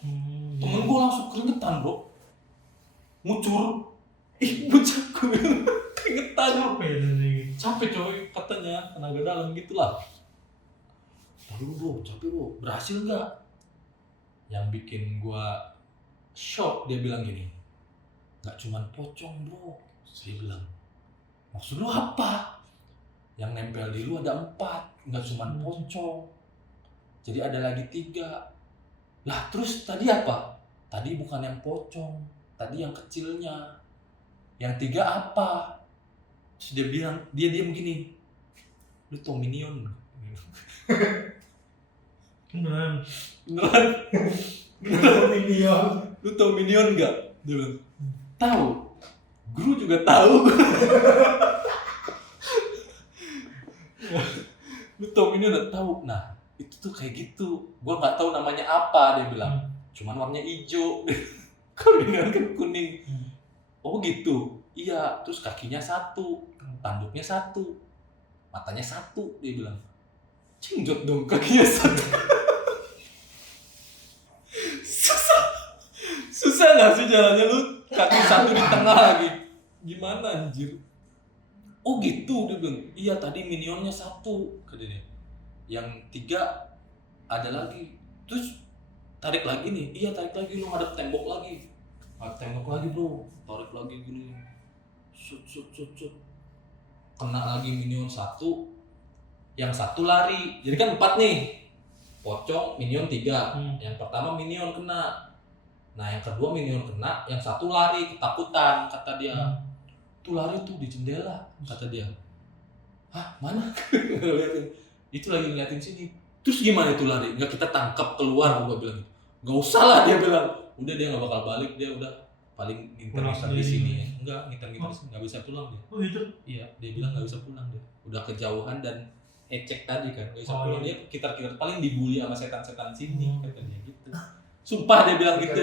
Temen gue langsung keringetan bro. Ngucur. Bocah gue keringetan bro. capek coy katanya, tenaga dalam gitulah. Tapi bro, capek bro, berhasil nggak? Yang bikin gua shock, dia bilang gini, nggak cuman pocong bro, dia bilang. Maksud lu apa? Yang nempel di lu ada 4, nggak cuman pocong. Jadi ada lagi 3. Lah terus tadi apa? Tadi bukan yang pocong, tadi yang kecilnya. Yang 3 apa? Terus dia bilang, dia begini, lu tau Minion? Beneran. Minion. Lu tau Minion nggak? Dia bilang, tahu. Guru juga tahu. Lu tau Minion nggak? Tahu. Nah itu tuh kayak gitu. Gua nggak tahu namanya apa, dia bilang. Cuman warnanya hijau. Kalau Minion kan kuning. Oh gitu. Iya. Terus kakinya 1, tanduknya 1, matanya 1, dia bilang. Cinjot dong kakinya 1. Susah nggak sih jalannya lu kaki 1 di tengah lagi? Gimana anjir? Oh gitu, dia bilang. Iya tadi Minionnya 1, kata dia. Yang 3 ada lagi. Terus tarik lagi nih. Iya tarik lagi, lu ngadep tembok lagi. Ngadep tembok lagi bro. Tarik lagi gini. Sut. Kena lagi Minion 1. Yang 1 lari. Jadi kan 4 nih. Pocong, Minion 3. Yang pertama Minion kena. Nah yang kedua Minion kena, yang 1 lari ketakutan kata dia. Tuh lari tuh di jendela kata dia. Hah mana? Itu lagi ngeliatin sini. Terus gimana itu lari? Nggak kita tangkap keluar, gua bilang. Nggak usah lah, dia bilang. Udah dia nggak bakal balik, dia udah paling nginter di sini. Enggak nginter di sini, nggak bisa pulang dia. Oh gitu? Iya dia bilang nggak bisa pulang dia. Udah kejauhan dan ecek tadi kan nggak bisa pulang, dia kitar paling dibully sama setan-setan sini kata dia gitu. Sumpah dia bilang gitu.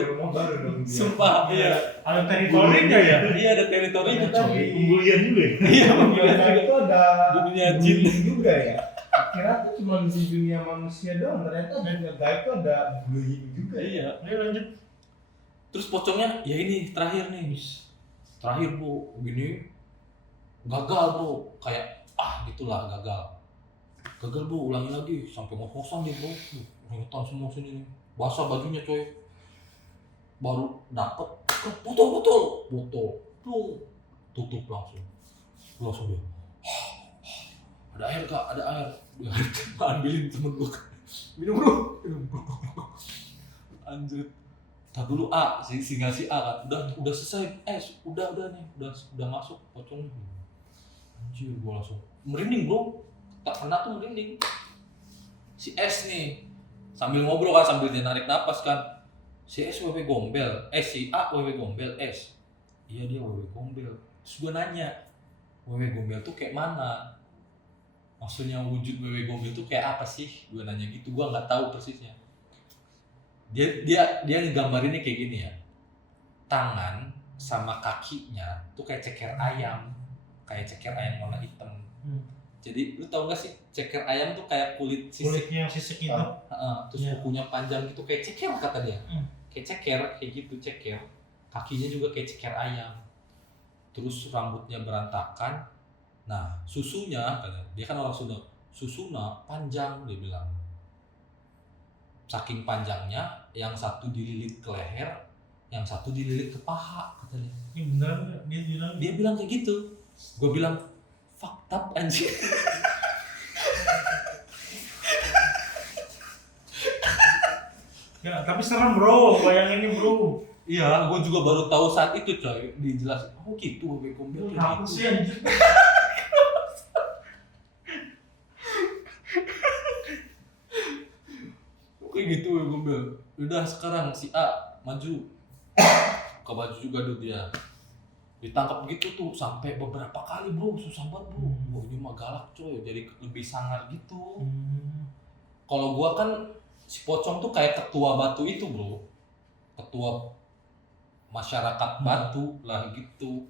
Sumpah, iya. Ada teritorinya ya? Iya ada teritorinya coy. Pembulian juga ya? Iya pembulian Karena juga. itu ada Dunia jin juga ya. Kira tuh cuma di dunia manusia doang, ternyata dunia gaib tuh ada bullying juga. Iya. Ayo lanjut. Terus pocongnya ya ini terakhir nih. Terakhir bro, gini gagal bro, kayak gitulah gagal bro, ulangi lagi sampai ngos-ngosan dia bro, ringetan semua sini nih. Basah bajunya coy, baru dapet botol tutup langsung dia ada air kak, ada air ambilin temen gue minum bro anjir. Tak dulu si A kan udah selesai, udah nih udah masuk pocong. Anjir gue langsung merinding bro, tak pernah tuh merinding. Si S nih sambil ngobrol kan, sambil dia narik napas kan. Si S wewe gombel, si A wewe gombel, S. Iya dia wewe gombel. Terus gue nanya, wewe gombel tuh kayak mana? Maksudnya wujud wewe gombel tuh kayak apa sih? Gue nanya gitu, gue nggak tahu persisnya. Dia ngegambarinnya kayak gini ya. Tangan sama kakinya tuh kayak ceker ayam warna hitam. Jadi lu tau gak sih ceker ayam tuh kayak kulitnya yang sisik itu. Terus kukunya panjang gitu kayak ceker kata dia. Kayak ceker, kayak gitu ceker. Kakinya juga kayak ceker ayam. Terus rambutnya berantakan. Nah susunya, dia kan orang Sunda, susuna panjang dia bilang. Saking panjangnya, yang satu dililit ke leher, yang satu dililit ke paha katanya. Ini benar nggak? Dia bilang kayak gitu. Gue bilang fucked up anjing. Ya, tapi serem bro, bayangin ini bro. Iya, gue juga baru tahu saat itu coy, dijelasin. Oh gitu, wewe gombel kayak Takut gitu. sih anjir. Kayak gitu wewe gombel. Udah sekarang si A maju. Ke baju juga tuh dia. Ditangkap gitu tuh sampai beberapa kali bro, susah banget bro. Wah ini mah galak coy, jadi lebih sangar gitu. Kalau gua kan si pocong tuh kayak ketua batu itu bro, ketua masyarakat batu lah gitu.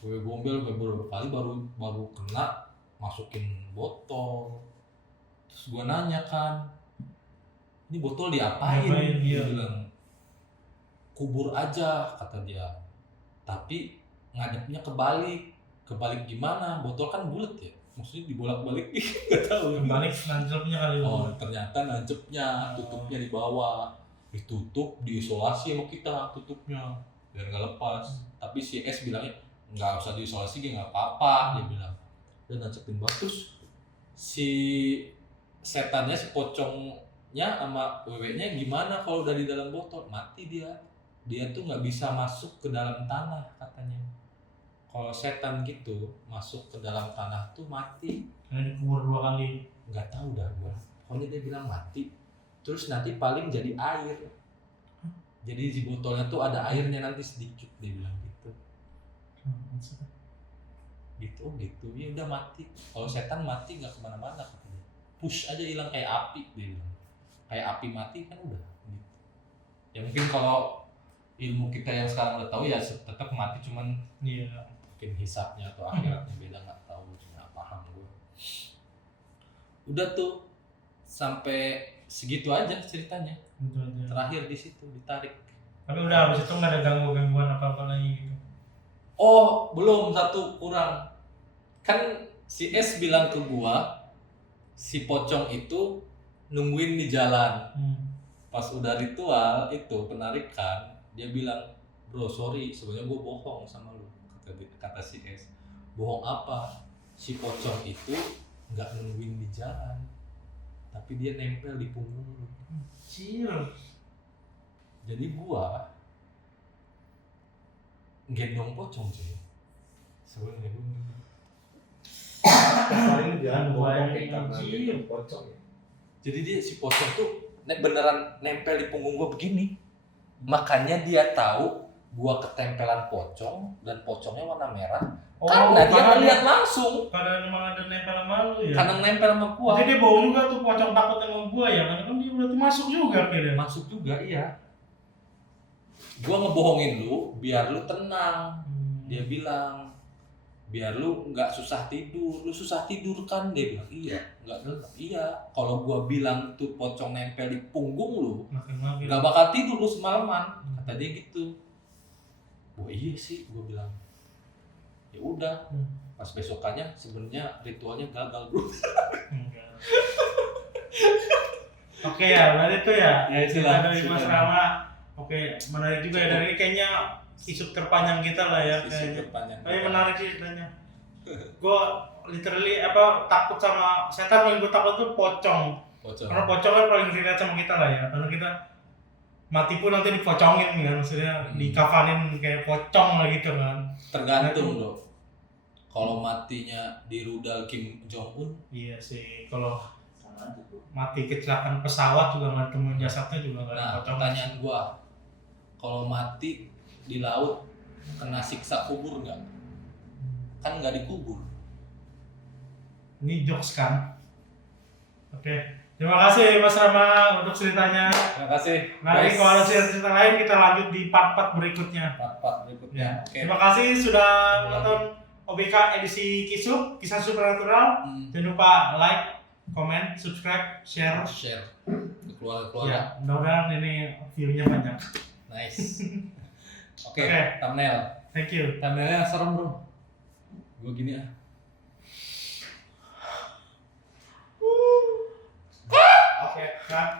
Gue gombel beberapa kali baru kena masukin botol. Terus gua nanya kan, ini botol diapain? Dia bilang kubur aja kata dia. Tapi ngadepnya kebalik kebalik gimana, botol kan bulat ya, maksudnya dibolak-balik nggak tahu. Balik nancepnya kali. Oh ternyata nancepnya, tutupnya di bawah, ditutup, diisolasi sama kita tutupnya biar nggak lepas. Tapi si S bilangnya nggak usah diisolasi, nggak apa-apa, dia bilang. Dan nancepin bagus. Si setannya, si pocongnya sama wewe-nya gimana kalau udah di dalam botol? Mati dia. Dia tuh nggak bisa masuk ke dalam tanah katanya. Kalau setan gitu masuk ke dalam tanah tuh mati. Karena dikubur 2 kali. Nggak tahu dah gua. Pokoknya dia bilang mati. Terus nanti paling jadi air. Jadi di botolnya tuh ada airnya nanti sedikit, dia bilang gitu. Gitu. Ya udah mati. Kalau setan mati nggak kemana-mana katanya. Push aja hilang kayak api, dia bilang. Kayak api mati kan udah. Gitu. Ya mungkin kalau ilmu kita yang sekarang udah tahu ya tetap mati, cuman Iya. mungkin hisapnya atau akhiratnya beda, nggak tahu, nggak paham gue. Udah tuh sampai segitu aja ceritanya. Betul aja. Terakhir di situ ditarik. Tapi udah habis itu nggak ada gangguan apa-apa lagi gitu. Oh belum, satu kurang. Kan si S bilang ke gua si pocong itu nungguin di jalan. Pas udah ritual itu penarikan, dia bilang, bro sorry sebenarnya gua bohong sama lu, kata si S. Bohong apa? Si pocong itu nggak nungguin di jalan, tapi dia nempel di punggung lu. Cil. Jadi gua gendong pocong cuy. Sebenarnya gua Paling jangan bohong Anjir. karena dia pocong ya. jadi dia si pocong tuh beneran nempel di punggung gua begini. Makanya dia tahu gua ketempelan pocong dan pocongnya warna merah. Karena dia ngeliat langsung. Karena emang ada nempel sama lu ya. Karena nempel sama gua. Jadi dia bohong juga tuh, pocong takut sama gua ya. Karena kan dia berarti masuk juga akhirnya. Masuk juga, iya. Gua ngebohongin lu biar lu tenang. Dia bilang, biar lu nggak susah tidur. Lu susah tidur kan? Dia bilang, iya. Nggak gelap. Iya. Kalau gua bilang tuh pocong nempel di punggung lu, Makin nggak bakal tidur lu semalaman. Kata dia gitu. Oh iya sih, gua bilang. Ya udah. Pas besokannya sebenarnya ritualnya gagal, bro. Oke ya, berarti itu ya. Ya, Cerita silakan, dari Mas silakan. Rama. Oke, menarik juga ya. Dan ini kayaknya isu terpanjang kita lah ya. Kayaknya. Tapi menarik sih ceritanya. Gue literally takut sama setan, yang gue takut tuh pocong. Karena pocong kan paling relate sama kita lah ya. Karena kita mati pun nanti dipocongin kan, maksudnya dikafanin kayak pocong lah gitu kan. Tergantung loh. Kalau matinya di rudal Kim Jong Un, Iya sih, kalau mati kecelakaan pesawat juga nggak ketemu jasadnya juga nggak ada nah pocong. pertanyaan gua, kalau mati di laut kena siksa kubur nggak? Kan nggak dikubur. Ini jokes kan? Oke, terima kasih Mas Rama untuk ceritanya. Terima kasih. Nanti kalau ada cerita lain kita lanjut di part-part berikutnya. Part berikutnya. Oke. Terima kasih sudah menonton OBK edisi Kisah Supernatural. Jangan lupa like, comment, subscribe, share. Share ke keluarga. Ya, mudah-mudahan ini view-nya banyak. Nice. Oke. Oke. Thumbnail. Thank you. Thumbnailnya serem bro. Gua gini ah. Oke, cut.